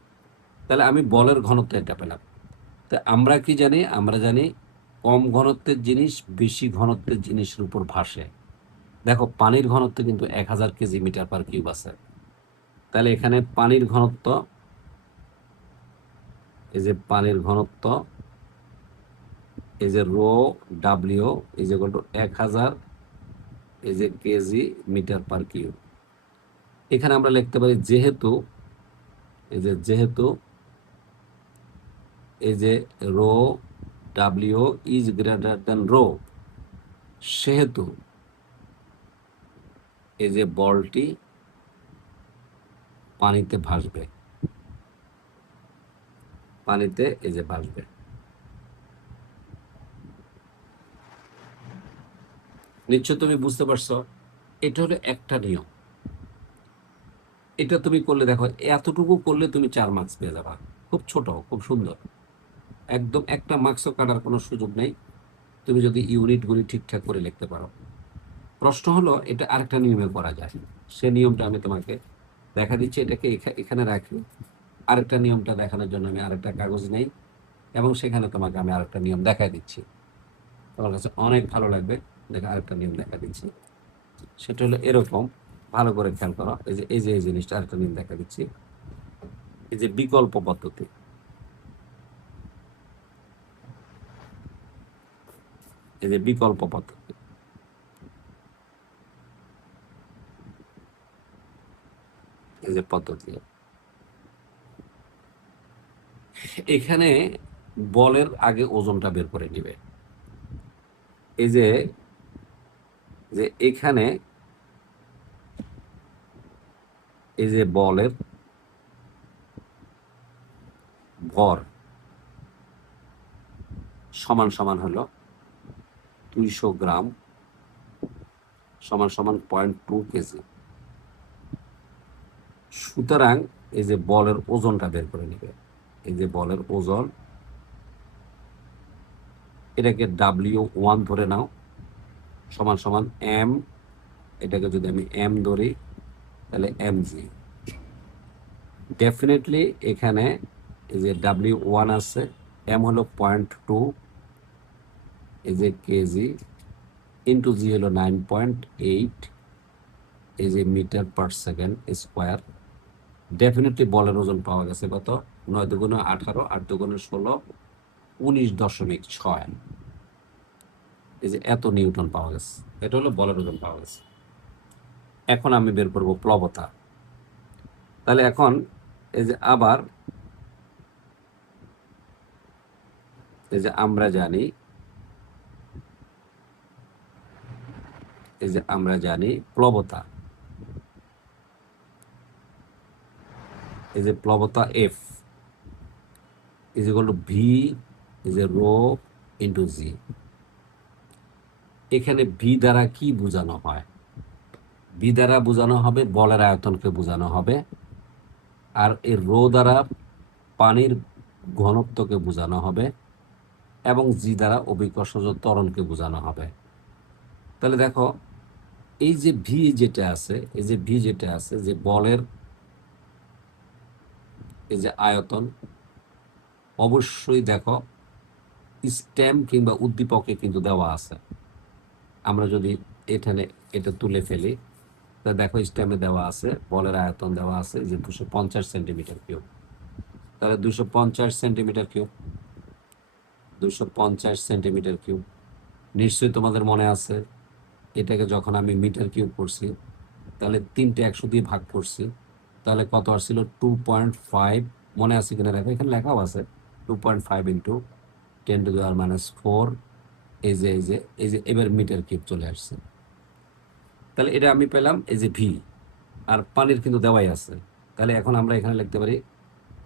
তাহলে আমি বলের ঘনত্ব এটা পেলাম। তা আমরা কি জানি? আমরা জানি কম ঘনত্বের জিনিস বেশি ঘনত্বের জিনিসের উপর ভাসে। দেখো পানির ঘনত্ব কিন্তু 1000 কেজি মিটার পার কিউব আছে। তাহলে এখানে পানির ঘনত্ব, এই যে পানির ঘনত্ব, এই যে rho W is equal to 1000 এই যে কেজি মিটার পার কিউব। এখানে আমরা লিখতে পারি যেহেতু এই যে rho W is greater than rho, সেহেতু এই যে বলটি পানিতে ভাসবে, পানিতে এই যে ভাসবে। নিশ্চয় তুমি বুঝতে পারছো, এটা হলো একটা নিয়ম। এটা তুমি করলে দেখো, এতটুকু করলে তুমি 4 মার্কস পেয়ে যাবা, খুব ছোট খুব সুন্দর। একদম একটা মার্কসও কাটার কোনো সুযোগ নেই তুমি যদি ইউনিটগুলি ঠিকঠাক করে লিখতে পারো। প্রশ্ন হলো এটা আরেকটা নিয়মে করা যায়, সে নিয়মটা আমি তোমাকে দেখা দিচ্ছি। এটাকে এখানে রাখি, আরেকটা নিয়মটা দেখানোর জন্য আমি আরেকটা কাগজ নেই এবং সেখানে তোমাকে আমি আরেকটা নিয়ম দেখা দিচ্ছি, তোমার কাছে অনেক ভালো লাগবে। দেখে আরেকটা নিয়ম দেখা দিচ্ছি, সেটা হলো এরকম, ভালো করে খেয়াল করো। এই জিনিসটা আরেকটা নিয়ম দেখা দিচ্ছি, এই যে বিকল্প পদ্ধতি। এই যে বিকল্প পদ্ধতি, এই যে পদ্ধতি, এখানে বলের আগে ওজনটা বের করে নিবে। এই যে যে এখানে এই যে বলের ভর সমান সমান হলো 200 গ্রাম সমান সমান 0.2 কেজি। সুতরাং এই যে বলের ওজনটা বের করে নিবে। এই যে বলের ওজন, এটাকে W1 ধরে নাও, সমান সমান M, এটাকে যদি আমি M ধরি তাহলে mg। ডেফিনেটলি এখানে এই যে W1 আছে, M হলো 0.2, এই যে কেজি ইন্টু জি হলো 9.8, এই যে metre per second square. Definitely বলের ওজন পাওয়া গেছে কত? 9 দুগুণে 18, 8 দুগুণে 16, 19.6। এই যে এত নিউটন পাওয়া গেছে, এটা হলো বলের ওজন পাওয়া গেছে। এখন আমি বের করব প্লবতা। তাহলে এখন এই যে আবার এই যে আমরা জানি, এই যে আমরা জানি প্লবতা, এই যে প্লবতা F is equal to V is A rho into G. এখানে ভি দ্বারা কি বোঝানো হয়? ভি দ্বারা বোঝানো হবে বলের আয়তনকে বোঝানো হবে, আর এই রো দ্বারা পানির ঘনত্বকে বোঝানো হবে, এবং জি দ্বারা অভিকর্ষজ ত্বরণকে বোঝানো হবে। তাহলে দেখো এই যে ভি যেটা আছে, এই যে ভি যেটা আছে, যে বলের এই যে আয়তন, অবশ্যই দেখো স্টেম কিংবা উদ্দীপকে কিন্তু দেওয়া আছে। আমরা যদি এখানে এটা তুলে ফেলি, তা দেখো স্টেমে দেওয়া আছে বলের আয়তন দেওয়া আছে যে 250 সেন্টিমিটার কিউব। তাহলে 250 সেন্টিমিটার কিউব, 250 সেন্টিমিটার কিউব। নিশ্চয়ই তোমাদের মনে আছে, এটাকে যখন আমি মিটার কিউব করছি তাহলে 3টে 100 দিয়ে ভাগ করছি, তাহলে কত আসছিল? 2.5। মনে আছে কিনা দেখো, এখানে লেখাও আছে 2.5 ইন্টু 10⁻⁴। এই যে এবার মিটার কিউব চলে আসছে। তাহলে এটা আমি পেলাম এই যে ভি, আর পানির কিন্তু দেওয়াই আছে। তাহলে এখন আমরা এখানে লিখতে পারি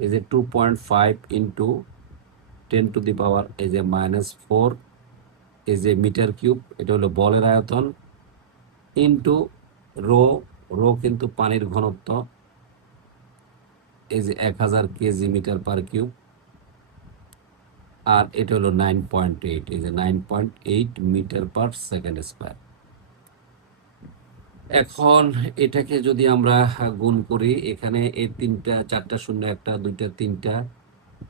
এই যে 2.5 ইন্টু 10⁻⁻⁴, এই যে মিটার কিউব, এটা হলো বলের আয়তন, ইন্টু রো, রো কিন্তু পানির ঘনত্ব, এই যে 1000 কেজি মিটার পার কিউব, আর এটা হলো 9.8, এই যে 9.8 মিটার পার সেকেন্ড স্কোয়ার। এখন এটাকে যদি আমরা গুণ করি, এখানে এই 3টা 4টা শূন্য, 1টা 2টা 3টা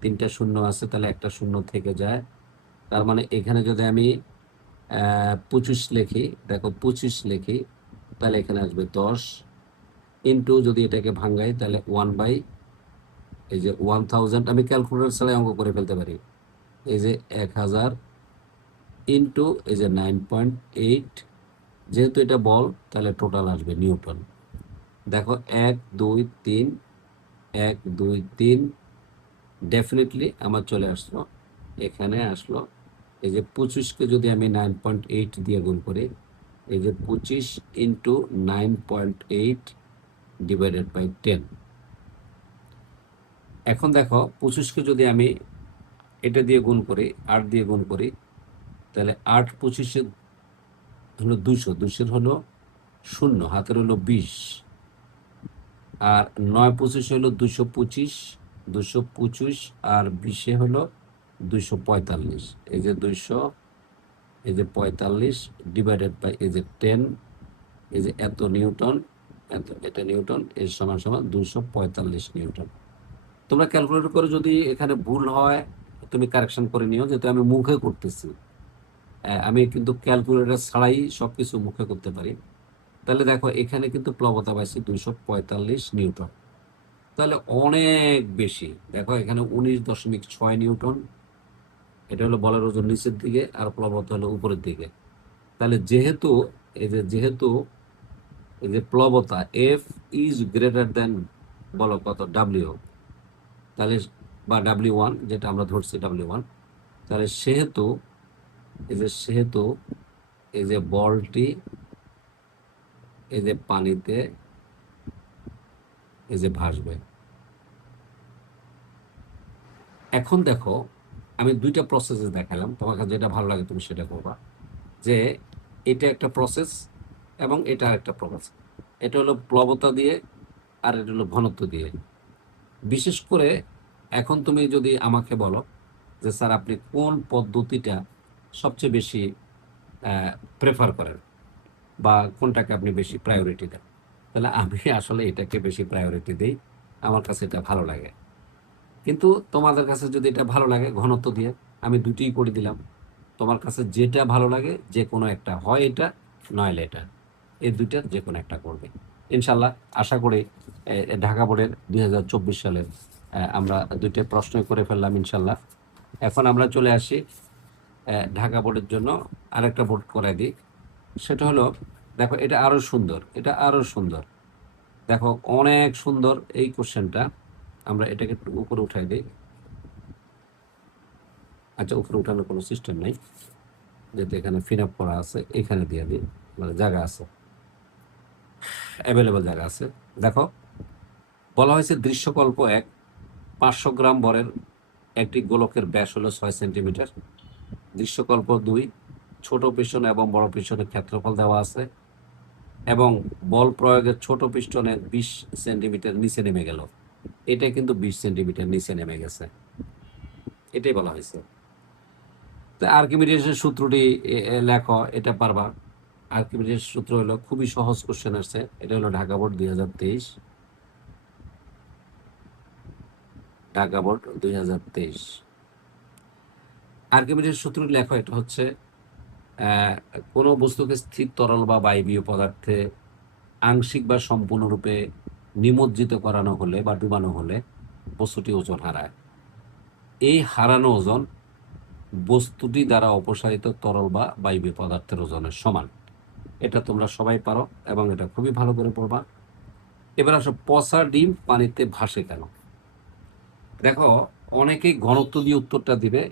3টা শূন্য আছে, তাহলে একটা শূন্য থেকে যায়। তার মানে এখানে যদি আমি 25 লিখি, দেখো 25 লিখি, তাহলে এখানে আসবে 10, ইন্টু যদি এটাকে ভাঙাই তাহলে 1 বাই এই যে 1000, আমি ক্যালকুলেটর ছাড়াই অঙ্ক করে ফেলতে পারি। এই যে 1000 ইন্টু এই যে 9.8, যেহেতু এটা বল তাহলে টোটাল আসবে নিউটন। দেখো 1 2 3, 1 2 3, ডেফিনেটলি আমার চলে আসলো, এখানে আসলো। এই যে 25কে যদি আমি 9.8 দিয়ে গুণ করি, এই যে 25 ইন্টু 9.8 ডিভাইডেড বাই 10। এখন দেখো 25কে যদি আমি এটা দিয়ে গুণ করি, 8 দিয়ে গুণ করি, তাহলে 8 25 হলো 200, 200 হলো 0, হাতের হলো 20, আর 9 25 হলো 225, 225 আর 20 হলো 245, এই যে 200, এই যে 45 ডিভাইডেড বাই এই যে 10, এই যে এত নিউটন, এটা নিউটন, এর সমান সমান 245 নিউটন। তোমরা ক্যালকুলেট করে যদি এখানে ভুল হয় তুমি কারেকশন করে নিও, যেহেতু আমি মুখে করতেছি। আমি কিন্তু ক্যালকুলেটর ছাড়াই সবকিছু মুখে করতে পারি। তাহলে দেখো এখানে কিন্তু প্লবতা পাইছি 245 নিউটন, তাহলে অনেক বেশি। দেখো এখানে 19.6 নিউটন, এটা হলো বলের ওজন নিচের দিকে, আর প্লবতা হলো উপরের দিকে। তাহলে যেহেতু এই যে প্লবতা এফ ইজ গ্রেটার দেন, বলো কত, ডাব্লিউ, তাহলে বা W1 যেটা আমরা ধরছি W1, তাহলে সেহেতু এই যে বলটি এই যে পানিতে এই যে ভাসবে। এখন দেখো আমি দুইটা প্রসেসে দেখালাম, তোমাকে যেটা ভালো লাগে তুমি সেটা করবা, যে এটা একটা প্রসেস এবং এটা একটা প্রসেস। এটা হলো প্লবতা দিয়ে আর এটা হলো ঘনত্ব দিয়ে। বিশেষ করে এখন তুমি যদি আমাকে বলো যে স্যার আপনি কোন পদ্ধতিটা সবচেয়ে বেশি প্রেফার করেন বা কোনটাকে আপনি বেশি প্রায়োরিটি দেন, তাহলে আমি আসলে এটাকে বেশি প্রায়োরিটি দিই, আমার কাছে এটা ভালো লাগে। কিন্তু তোমাদের কাছে যদি এটা ভালো লাগে ঘনত্ব দিয়ে, আমি দুটিই করে দিলাম। তোমার কাছে যেটা ভালো লাগে যে কোনো একটা, হয় এটা নইলে এটা, এই দুইটার যে কোনো একটা করবে ইনশাল্লাহ। আশা করি ঢাকা বোর্ডের 2024 সালের আমরা দুইটা প্রশ্নই করে ফেললাম ইনশাল্লাহ। এখন আমরা চলে আসি ঢাকা বোর্ডের জন্য আরেকটা বোর্ড করে দিই। সেটা হলো, দেখো এটা আরো সুন্দর, এটা আরো সুন্দর, দেখো অনেক সুন্দর এই কোশ্চেনটা। আমরা এটাকে একটু উপরে উঠাই দিই। আচ্ছা, উপরে উঠানোর কোনো সিস্টেম নেই, যেহেতু এখানে ফিন আপ করা আছে, এখানে দিয়ে দিই, মানে জায়গা আছে, অ্যাভেলেবল জায়গা আছে। দেখো বলা হয়েছে দৃশ্যকল্প 1, 500 গ্রাম ভরের একটি গোলকের ব্যাস হলো 6 সেন্টিমিটার। দৃশ্যকল্প 2, ছোট পিস্টন এবং বড় পিস্টনের ক্ষেত্রফল দেওয়া আছে এবং বল প্রয়োগের ছোট পিস্টনের 20 সেন্টিমিটার নিচে নেমে গেল। এটা কিন্তু 20 সেন্টিমিটার নিচে নেমে গেছে, এটাই বলা হয়েছে। তো আর্কিমিডিসের সূত্রটি লেখো, এটা পারবা। আর্কিমিডিসের সূত্র হলো, খুবই সহজ কোশ্চেন আসছে, এটা হলো ঢাকা বোর্ড 2023, ঢাকা বোর্ড 2023। আর্কিমিডিসের সূত্রটি লেখো, এটা হচ্ছে কোনো বস্তুকে স্থির তরল বা বায়বীয় পদার্থে আংশিক বা সম্পূর্ণরূপে নিমজ্জিত করানো হলে বা ডুবানো হলে বস্তুটি ওজন হারায়। এই হারানো ওজন বস্তুটি দ্বারা অপসারিত তরল বা বায়বীয় পদার্থের ওজনের সমান। এটা তোমরা সবাই পারো এবং এটা খুবই ভালো করে পড়বা। এবার আসো, পচা ডিম পানিতে ভাসে কেন। দেখো অনেকেই ঘনত্ব দিয়ে উত্তরটা দিবে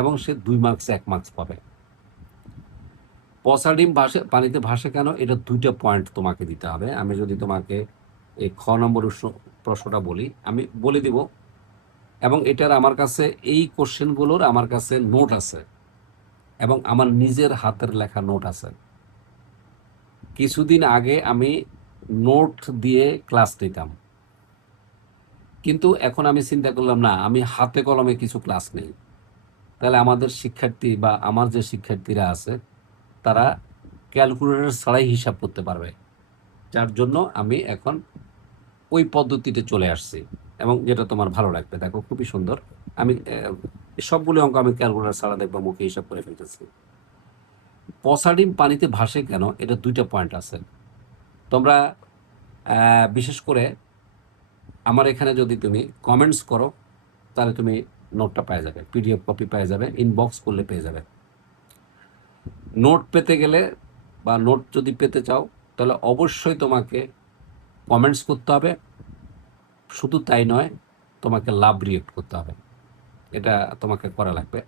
এবং সে 2 মার্কস 1 মার্কস পাবে। পচা ডিম পানিতে ভাসে কেন, এটা 2টা পয়েন্ট তোমাকে দিতে হবে। আমি যদি তোমাকে এই খ নম্বর প্রশ্নটা বলি, আমি বলে দিব, এবং এটার আমার কাছে এই কোশ্চেনগুলোর আমার কাছে নোট আছে এবং আমার নিজের হাতের লেখা নোট আছে। কিছুদিন আগে আমি নোট দিয়ে ক্লাস নিতাম, কিন্তু এখন আমি চিন্তা করলাম না, আমি হাতে কলমে কিছু ক্লাস নেই। তাহলে আমাদের শিক্ষার্থী বা আমার যে শিক্ষার্থীরা আছে তারা ক্যালকুলেটর ছাড়াই হিসাব করতে পারবে, যার জন্য আমি এখন ওই পদ্ধতিতে চলে আসছি এবং যেটা তোমার ভালো লাগবে। দেখো খুবই সুন্দর, আমি সবগুলো অঙ্ক আমি ক্যালকুলেটর ছাড়া দেখবো মুখে হিসাব করে ফেলতেছি। পচা ডিম পানিতে ভাসে কেন, এটা 2টা পয়েন্ট আছে। তোমরা বিশেষ করে আমার এখানে যদি তুমি কমেন্টস করো তাহলে তুমি নোটটা পেয়ে যাবে, পিডিএফ কপি পেয়ে যাবে, ইনবক্স করলে পেয়ে যাবে। নোট পেতে গেলে বা নোট যদি পেতে চাও তাহলে অবশ্যই তোমাকে কমেন্টস করতে হবে। শুধু তাই নয়, তোমাকে লাভ রিয়েক্ট করতে হবে, এটা তোমাকে করা লাগবে।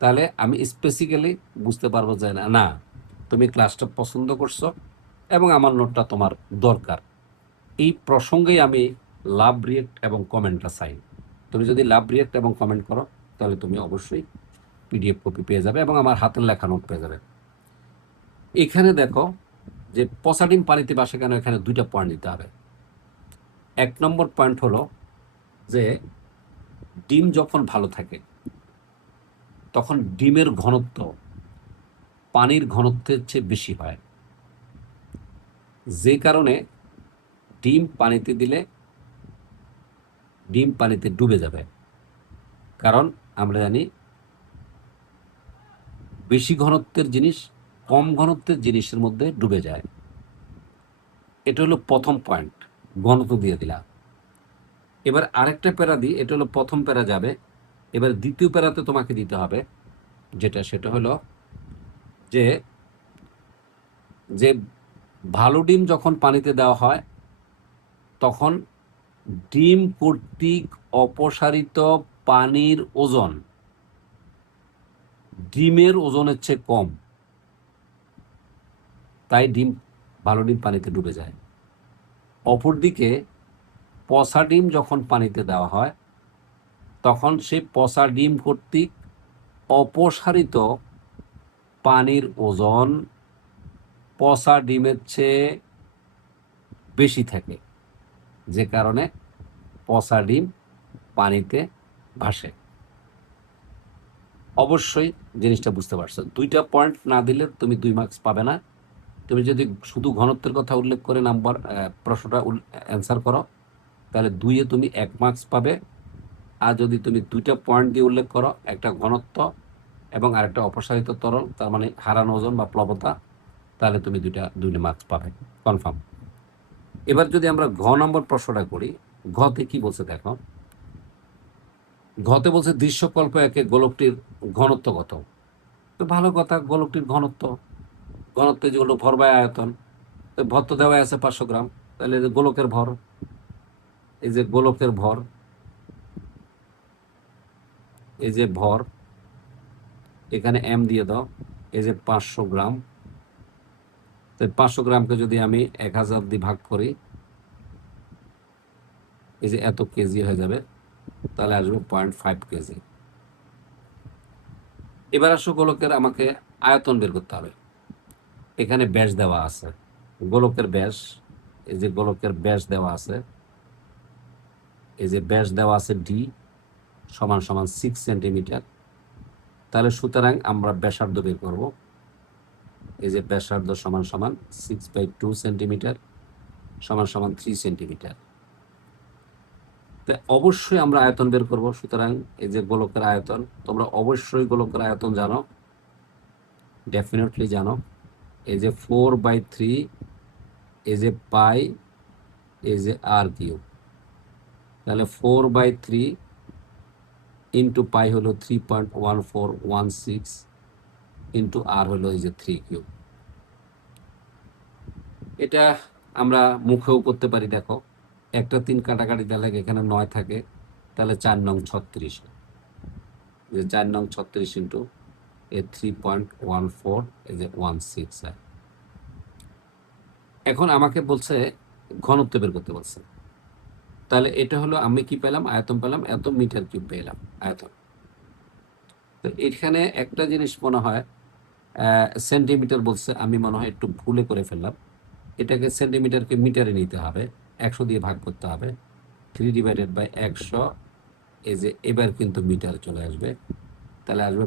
তাহলে আমি স্পেসিক্যালি বুঝতে পারবো যে না তুমি ক্লাসটা পছন্দ করছো এবং আমার নোটটা তোমার দরকার। এই প্রসঙ্গেই আমি লাভ রিয়েক্ট এবং কমেন্টটা চাই। তুমি যদি লাভ রিয়েক্ট এবং কমেন্ট করো তাহলে তুমি অবশ্যই পিডিএফ কপি পেয়ে যাবে এবং আমার হাতের লেখা নোট পেয়ে যাবে। এখানে দেখো যে পচা ডিম পানিতে ভাসে কেন, এখানে 2টা পয়েন্ট দিতে হবে। 1 নম্বর পয়েন্ট হলো যে ডিম যখন ভালো থাকে তখন ডিমের ঘনত্ব পানির ঘনত্বের চেয়ে বেশি হয়, যে কারণে ডিম পানিতে দিলে ডিম পানিতে ডুবে যাবে। কারণ আমরা জানি বেশি ঘনত্বের জিনিস কম ঘনত্বের জিনিসের মধ্যে ডুবে যায়। এটা হলো প্রথম পয়েন্ট, ঘনত্ব দিয়ে দিলাম। এবার আরেকটা প্যারা দিই, এটা হলো প্রথম প্যারা যাবে। এবার দ্বিতীয় প্যারাতে তোমাকে দিতে হবে সেটা হলো যে যে ভালো ডিম যখন পানিতে দেওয়া হয় তখন ডিম কর্তৃক অপসারিত পানির ওজন ডিমের ওজনের চেয়ে কম, তাই ভালো ডিম পানিতে ডুবে যায়। অপরদিকে পচা ডিম যখন পানিতে দেওয়া হয় তখন সে পচা ডিম কর্তৃক অপসারিত পানির ওজন পচা ডিমের চেয়ে বেশি থাকে, যে কারণে পচা ডিম পানিতে ভাসে। অবশ্যই জিনিসটা বুঝতে পারছো। দুইটা পয়েন্ট না দিলে তুমি 2 মার্কস পাবে না। তুমি যদি শুধু ঘনত্বের কথা উল্লেখ করে প্রশ্নটা অ্যান্সার করো তাহলে 2-এ তুমি 1 মার্কস পাবে। আর যদি তুমি 2টা পয়েন্ট দিয়ে উল্লেখ করো, একটা ঘনত্ব এবং আরেকটা অপসারিত তরল, তার মানে হারানো ওজন বা প্লবতা, তাহলে তুমি 2 মার্কস পাবে কনফার্ম। এবার যদি আমরা ঘ নম্বর প্রশ্নটা করি, ঘতে কি বলছে দেখো। ঘতে বলছে দৃশ্যকল্প একে গোলকটির ঘনত্ব কত। তো ভালো কথা, গোলকটির ঘনত্ব যেগুলো ভর বাই আয়তন, তো ভর তো দেওয়া আছে 500 গ্রাম, তাহলে গোলকের ভর, এই যে গোলকের ভর, এই যে ভর, এখানে এম দিয়ে দাও, এই যে 500 গ্রাম, তো 500 গ্রামকে যদি আমি 1000 দিয়ে ভাগ করি, এই যে এত কেজি হয়ে যাবে, তাহলে আসবে 0.5 কেজি। এবার আসো গোলকের আমাকে আয়তন বের করতে হবে। এখানে ব্যাস দেওয়া আছে, গোলকের ব্যাস, এই যে গোলকের ব্যাস দেওয়া আছে, এই যে ব্যাস দেওয়া আছে ডি সমান সমান 6 সেন্টিমিটার। তাহলে সুতরাং আমরা ব্যাসার্ধ বের করব। এই যে ব্যাসার্ধ সমান সমান 6/2 সেন্টিমিটার সমান সমান 3 সেন্টিমিটার। অবশ্যই আমরা আয়তন বের করব। সুতরাং এই যে গোলকের আয়তন, তোমরা অবশ্যই গোলকের আয়তন জানো, ডেফিনেটলি জানো। এই যে 4/3, এই যে পাই, এই যে আর কিউব, তাহলে 4/3 ইন্টু পাই হলো 3.1416 ইন্টু আর হলো এই যে 3 কিউব। এটা আমরা মুখেও করতে পারি। দেখো, একটা 3 কাটাকাটি দিলে এখানে 9 থাকে, তাহলে 4 নং 36, যে 4 নং 36 ইন্টু এ 3.14 এই যে 16 হয়। এখন আমাকে বলছে ঘনত্ব বের করতে বলছে, তাহলে এটা হলো আমি কি পেলাম, আয়তন পেলাম, এত মিটার কিউব পেলাম আয়তন। তো এখানে একটা জিনিস মনে হয় সেন্টিমিটার বলছে, আমি মনে হয় একটু ভুলে করে ফেললাম। এটাকে সেন্টিমিটারকে মিটারে নিতে হবে, 100 দিয়ে ভাগ করতে হবে, 3/100, এই যে এবার কিন্তু মিটার চলে আসবে, তাহলে আসবে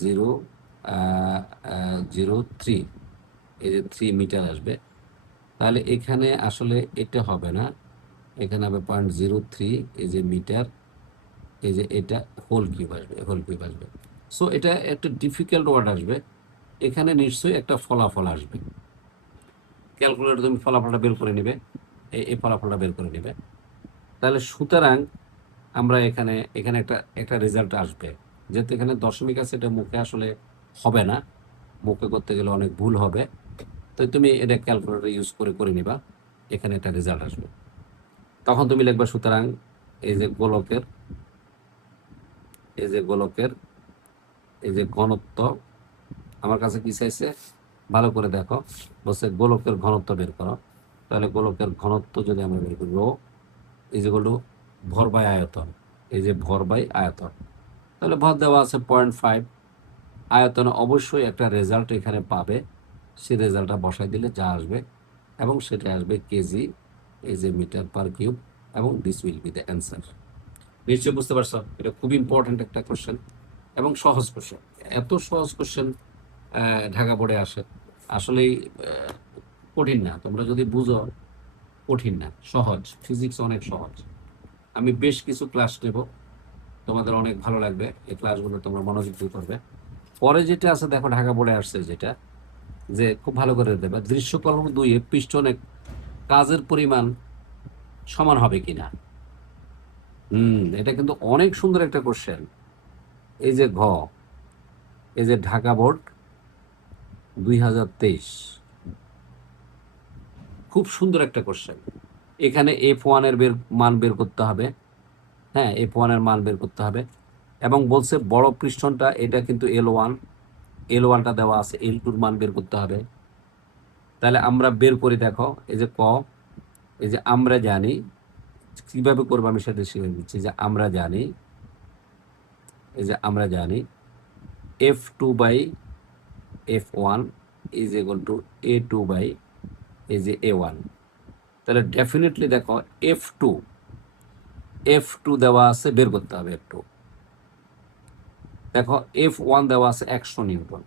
0.003, এই যে 3 মিটার আসবে। তাহলে এখানে আসলে এটা হবে না, এখানে হবে 0.03, এই যে মিটার, এই যে এটা হোল কিউব আসবে। সো এটা একটা ডিফিকাল্ট ওয়ার্ড আসবে, এখানে নিশ্চয়ই একটা ফলাফল আসবে। ক্যালকুলেটর তুমি ফলাফলটা বের করে নেবে, এই ফলাফলটা বের করে নেবে। তাহলে সুতরাং আমরা এখানে একটা রেজাল্ট আসবে, যেহেতু এখানে দশমিক আছে, এটা মুখে আসলে হবে না, মুখে করতে গেলে অনেক ভুল হবে। তো তুমি এটা ক্যালকুলেটর ইউজ করে নিবা, এখানে একটা রেজাল্ট আসবে। তখন তুমি লিখবা সুতরাং এই যে গোলকের এই যে ঘনত্ব, আমার কাছে কি চাইছে ভালো করে দেখো, বলছে গোলকের ঘনত্ব বের করো। তাহলে গোলকের ঘনত্ব যদি আমরা বের করি, রো এই যেগুলো ভর বাই আয়তন, এই যে ভর বাই আয়তন, তাহলে ভর দেওয়া আছে 0.5, আয়তনে অবশ্যই একটা রেজাল্ট এখানে পাবে, সেই রেজাল্টটা বসাই দিলে যা আসবে, এবং সেটা আসবে কেজি, এই যে মিটার পার কিউব, এবং this will be the answer. নিশ্চয়ই বুঝতে পারছো, এটা খুব ইম্পর্টেন্ট একটা কোশ্চেন। এবং সহজ কোশ্চেন। এত সহজ কোশ্চেন ঢাকা বোর্ডে আসে, আসলেই কঠিন না। তোমরা যদি বুঝো কঠিন না, সহজ। ফিজিক্স অনেক সহজ। আমি বেশ কিছু ক্লাস নেব, তোমাদের অনেক ভালো লাগবে। এই ক্লাসগুলো তোমরা মনোযোগ দিয়ে করবে। পরে যেটা আছে দেখো, ঢাকা বোর্ডে আসছে যেটা, যে খুব ভালো করে দেবে, দৃশ্যকল্প 2 এ পিস্টনে কাজের পরিমাণ সমান হবে কিনা। এটা কিন্তু অনেক সুন্দর একটা কোশ্চেন। এই যে ঘ, এই যে ঢাকা বোর্ড 2023, খুব সুন্দর একটা কোশ্চেন। এখানে F1 এর মান বের করতে হবে। হ্যাঁ, F1 এর মান বের করতে হবে। এবং বলছে বড় পৃষ্ঠটা এটা কিন্তু L1, L1টা দেওয়া আছে, L2 এর মান বের করতে হবে। তাহলে আমরা বের করি, দেখো এই যে ক, এই যে আমরা জানি কিভাবে করবো, আমি সেটা শিখে দিচ্ছি। যে আমরা জানি, এই যে আমরা জানি F2/F1 is equal two A2/ এই যে A1। তাহলে ডেফিনেটলি দেখো F2 দেওয়া আছে, বের করতে হবে F2। দেখো F1 দেওয়া আছে 100 নিউটন,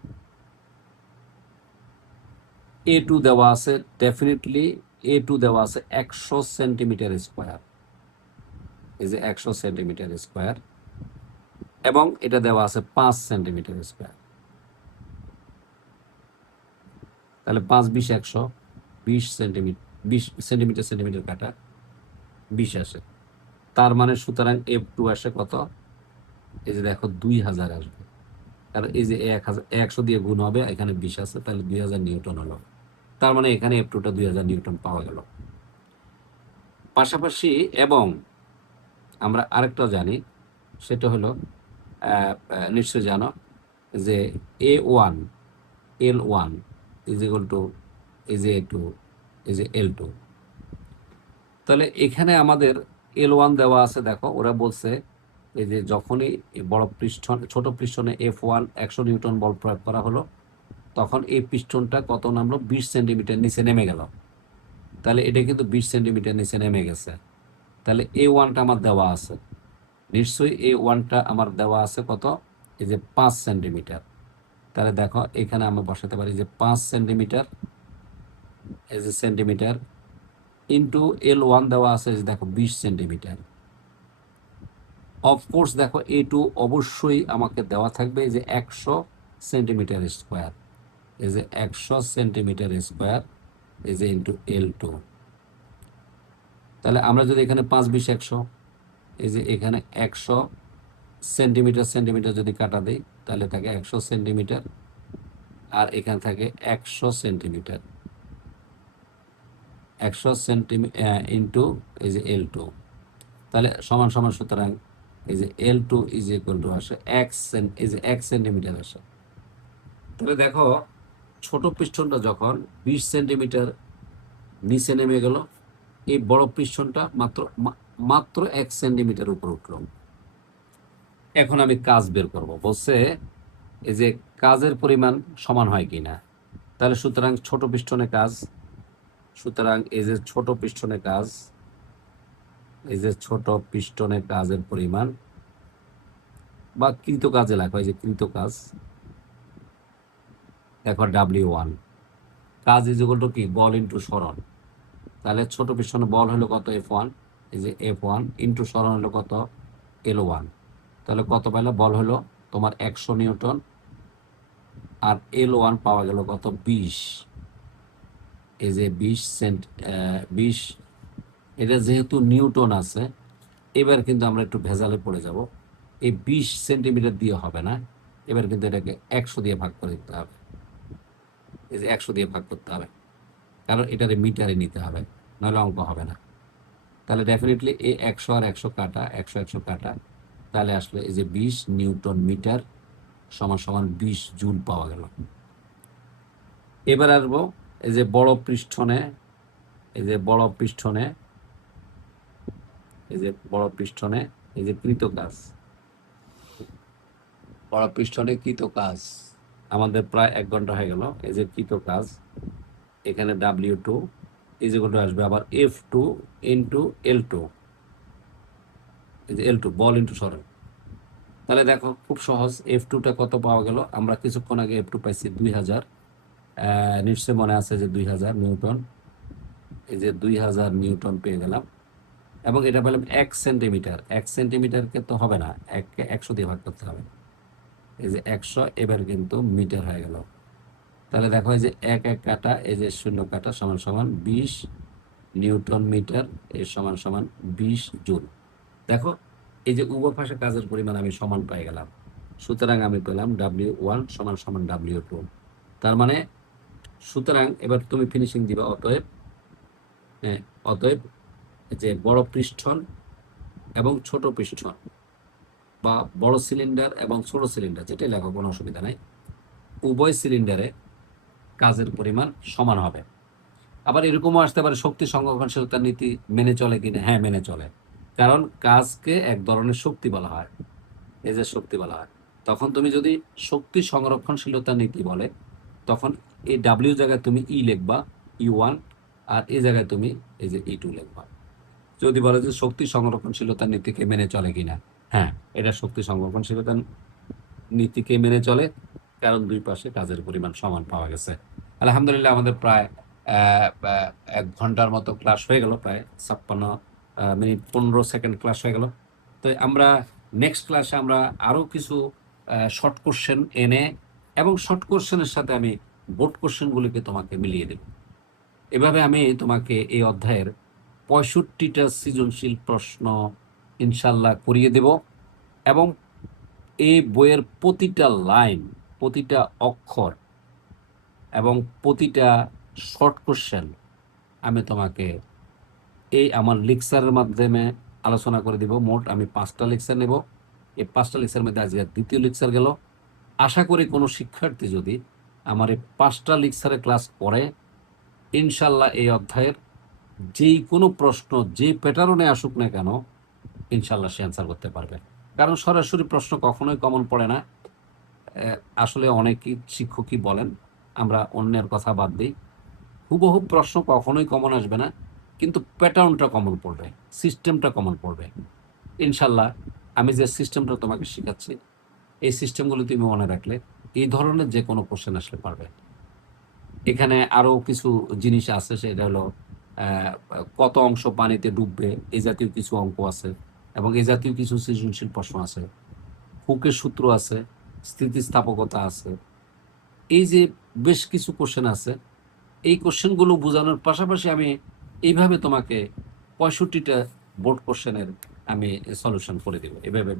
A2 দেওয়া আছে, ডেফিনেটলি A2 দেওয়া আছে 100 সেন্টিমিটার স্কোয়ার, এই যে 100 সেন্টিমিটার স্কোয়ার, এবং এটা দেওয়া আছে 5 সেন্টিমিটার স্কোয়ার। তাহলে 5 20 100, 20 সেন্টিমিটার, 20 সেন্টিমিটার সেন্টিমিটার কাটা 20 আসে। তার মানে সুতরাং F2 আসে কত, এই যে দেখো 2000 আসবে। আর এই যে 100 দিয়ে গুণ হবে, এখানে 20 আছে, তাহলে 2000 নিউটন হলো। তার মানে এখানে F2টা 2000 নিউটন পাওয়া গেল। পাশাপাশি এবং আমরা আরেকটাও জানি, সেটা হলো নিশ্চয় জানো যে A1 L1 is equal two এই যে A2 এই যে L2। তাহলে এখানে আমাদের L1 দেওয়া আছে, দেখো ওরা বলছে এই যে যখনই বড় পৃষ্ঠন ছোট পৃষ্ঠনে F1 100 নিউটন বল প্রয়োগ করা হলো, তখন এই পিস্টনটা কত নামলো, 20 সেন্টিমিটার নিচে নেমে গেল। তাহলে এটা কিন্তু 20 সেন্টিমিটার নিচে নেমে গেছে। তাহলে A1টা আমার দেওয়া আছে, নিশ্চয়ই A1টা আমার দেওয়া আছে কত, এই যে 5 সেন্টিমিটার। তাহলে দেখো এখানে আমরা বসাতে পারি যে 5 সেন্টিমিটার, এই যে সেন্টিমিটার, ইন্টু L1 দেওয়া আছে, এই যে দেখো 20 সেন্টিমিটার। অফকোর্স দেখো A2 অবশ্যই আমাকে দেওয়া থাকবে, এই যে 100 সেন্টিমিটার স্কোয়ার, এই যে 100 সেন্টিমিটার স্কোয়ার, এই যে ইন্টু L2। তাহলে আমরা যদি এখানে 5 20 100, এই যে এখানে 100 সেন্টিমিটার সেন্টিমিটার যদি কাটা দিই, তাহলে থাকে 100 সেন্টিমিটার, আর এখানে থাকে 100 সেন্টিমিটার, 100 সেন্টিমিটার ইন্টু এই যে L2। তাহলে সমান সমান, সুতরাং এই যে L2 ইজ ইকুয়াল টু আসে এই যে 1 সেন্টিমিটার আসে। তাহলে দেখো ছোট পিস্টনটা যখন 20 সেন্টিমিটার নিচে নেমে গেল, এই বড় পিস্টনটা মাত্র 1 সেন্টিমিটার উপরে উঠল। এখন আমি কাজ বের করব, বলছে এই যে কাজের পরিমাণ সমান হয় কিনা। তাহলে সুতরাং ছোট পিস্টনে কাজ, সুতরাং এই যে ছোট পিস্টনে কাজ, এই যে ছোট পিস্টনে কাজের পরিমাণ বা কৃত কাজে লেখা, এই যে কৃত কাজ, দেখো W1 কাজ ইজ ইকুয়াল টু কি, বল ইন্টু সরণ। তাহলে ছোট পিস্টনে বল হলো কত, F1, এই যে F1 ইন্টু সরণ হলো কত, L1। তাহলে কত পাইলে, বল হলো তোমার 100 নিউটন, আর L1 পাওয়া গেল কত, 20, এই যে 20। এটা যেহেতু নিউটন আছে, এবার কিন্তু আমরা একটু ভেজালে পড়ে যাব। এই 20 সেন্টিমিটার দিয়ে হবে না, এবার কিন্তু এটাকে 100 দিয়ে ভাগ করে দিতে হবে। এই যে 100 দিয়ে ভাগ করতে হবে, কারণ এটারে মিটারে নিতে হবে, নাহলে অঙ্ক হবে না। তাহলে ডেফিনেটলি এই 100 আর 100 কাটা, 100 100 কাটা, তাহলে আসলে এই যে 20 নিউটন মিটার সমান সমান 20 জুল পাওয়া গেল। এবার আসবো এই যে বড় পৃষ্ঠনে, এই যে বড় পৃষ্ঠনে, এই যে বড় পৃষ্ঠনে, এই যে কৃত কাজ, বড় পৃষ্ঠনে কৃত কাজ আমাদের প্রায় 1 ঘন্টা হয়ে গেল। এই যে কৃত কাজ, এখানে W2 ইজ ইকুয়াল টু আসবে আবার F2 ইন্টু L2, এই যে L2 বল ইন্টু সরণ। তাহলে দেখো খুব সহজ, F2টা কত পাওয়া গেল, আমরা কিছুক্ষণ আগে F2 পাইছি 2000, নিশ্চয় মনে আছে যে 2000 নিউটন, এই যে 2000 নিউটন পেয়ে গেলাম, এবং এটা পেলাম 1 সেন্টিমিটার। 1 সেন্টিমিটারকে তো হবে না, 1কে 100 দিয়ে ভাগ করতে হবে, এই যে 100 এবার কিন্তু মিটার হয়ে গেল। তাহলে দেখো এই যে 1 কাটা, এই যে 0 কাটা সমান সমান 20 নিউটন মিটার, এর সমান সমান 20 জুল। দেখো এই যে উভয় পাশে কাজের পরিমাণ আমি সমান পেয়ে গেলাম, সুতরাং আমি পেলাম W1 সমান সমান W2। তার মানে সুতরাং এবার তুমি ফিনিশিং দিবা, অতএব অতএব যে বড় পৃষ্ঠন এবং ছোট পৃষ্ঠন বা বড় সিলিন্ডার এবং ছোট সিলিন্ডার, যেটাই লেখো কোনো অসুবিধা নাই, উভয় সিলিন্ডারে কাজের পরিমাণ সমান হবে। আবার এরকমও আসতে পারে শক্তি সংরক্ষণশীলতার নীতি মেনে চলে কিনা, হ্যাঁ মেনে চলে, কারণ কাজকে এক ধরনের শক্তি বলা হয়, এই যে শক্তি বলা হয়। তখন তুমি যদি শক্তি সংরক্ষণশীলতার নীতি বলে, তখন এই ডাব্লিউ জায়গায় তুমি ই লিখবা, E1, আর এই জায়গায় তুমি এই যে E2 লিখবা। যদি বলে যে শক্তি সংরক্ষণশীলতার নীতিকে মেনে চলে কিনা, হ্যাঁ এটা শক্তি সংরক্ষণশীলতার নীতিকে মেনে চলে, কারণ দুই পাশে কাজের পরিমাণ সমান পাওয়া গেছে। আলহামদুলিল্লাহ আমাদের প্রায় 1 ঘন্টার মতো ক্লাস হয়ে গেল, প্রায় 56 মিনিট 15 সেকেন্ড ক্লাস হয়ে গেল। তো আমরা নেক্সট ক্লাসে আমরা আরও কিছু শর্ট কোশ্চেন এনে এবং শর্ট কোশ্চেনের সাথে আমি বোর্ড কোশ্চেনগুলিকে তোমাকে মিলিয়ে দেব। এভাবে আমি তোমাকে এই অধ্যায়ের 65টা সৃজনশীল প্রশ্ন ইনশাল্লাহ করিয়ে দেব, এবং এই বইয়ের প্রতিটা লাইন, প্রতিটা অক্ষর এবং প্রতিটা শর্ট কোশ্চেন আমি তোমাকে এই আমার লেকচারের মাধ্যমে আলোচনা করে দিব। মোট আমি 5টা লেকচার নেব, এই 5টা লেকচারের মধ্যে আজকে দ্বিতীয় লেকচার গেল। আশা করি কোনো শিক্ষার্থী যদি আমার এই 5টা লেকচারে ক্লাস করে, ইনশাল্লাহ এই অধ্যায়ের যেই কোনো প্রশ্ন যে প্যাটার্নে আসুক না কেন, ইনশাল্লাহ সে অ্যান্সার করতে পারবে। কারণ সরাসরি প্রশ্ন কখনোই কমন পড়ে না। আসলে অনেকেই শিক্ষকই বলেন, আমরা অন্যের কথা বাদ দিই, হুবহু প্রশ্ন কখনোই কমন আসবে না, কিন্তু প্যাটার্নটা কমন পড়বে, সিস্টেমটা কমন পড়বে। ইনশাল্লাহ আমি যে সিস্টেমটা তোমাকে শেখাচ্ছি, এই সিস্টেমগুলো তুমি মনে রাখলে এই ধরনের যে কোনো কোশ্চেন আসলে পারবে। এখানে আরও কিছু জিনিস আছে, সেটা হলো কত অংশ পানিতে ডুববে, এই জাতীয় কিছু অঙ্ক আছে, এবং এই জাতীয় কিছু সৃজনশীল প্রশ্ন আছে, হুকের সূত্র আছে, স্থিতিস্থাপকতা আছে, এই যে বেশ কিছু কোশ্চেন আছে। এই কোশ্চেনগুলো বোঝানোর পাশাপাশি আমি এইভাবে তোমাকে 65টা বোর্ড কোশ্চেনের আমি সলিউশন করে দেবো, এভাবে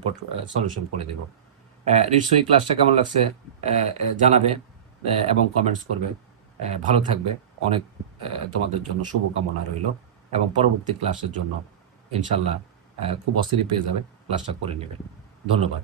সলিউশন করে দেবো। নিশ্চয়ই ক্লাসটা কেমন লাগছে জানাবে এবং কমেন্টস করবে। ভালো থাকবে, অনেক তোমাদের জন্য শুভকামনা রইল, এবং পরবর্তী ক্লাসের জন্য ইনশাল্লাহ খুব অস্থিরই পেয়ে যাবে, ক্লাসটা করে নেবে। ধন্যবাদ।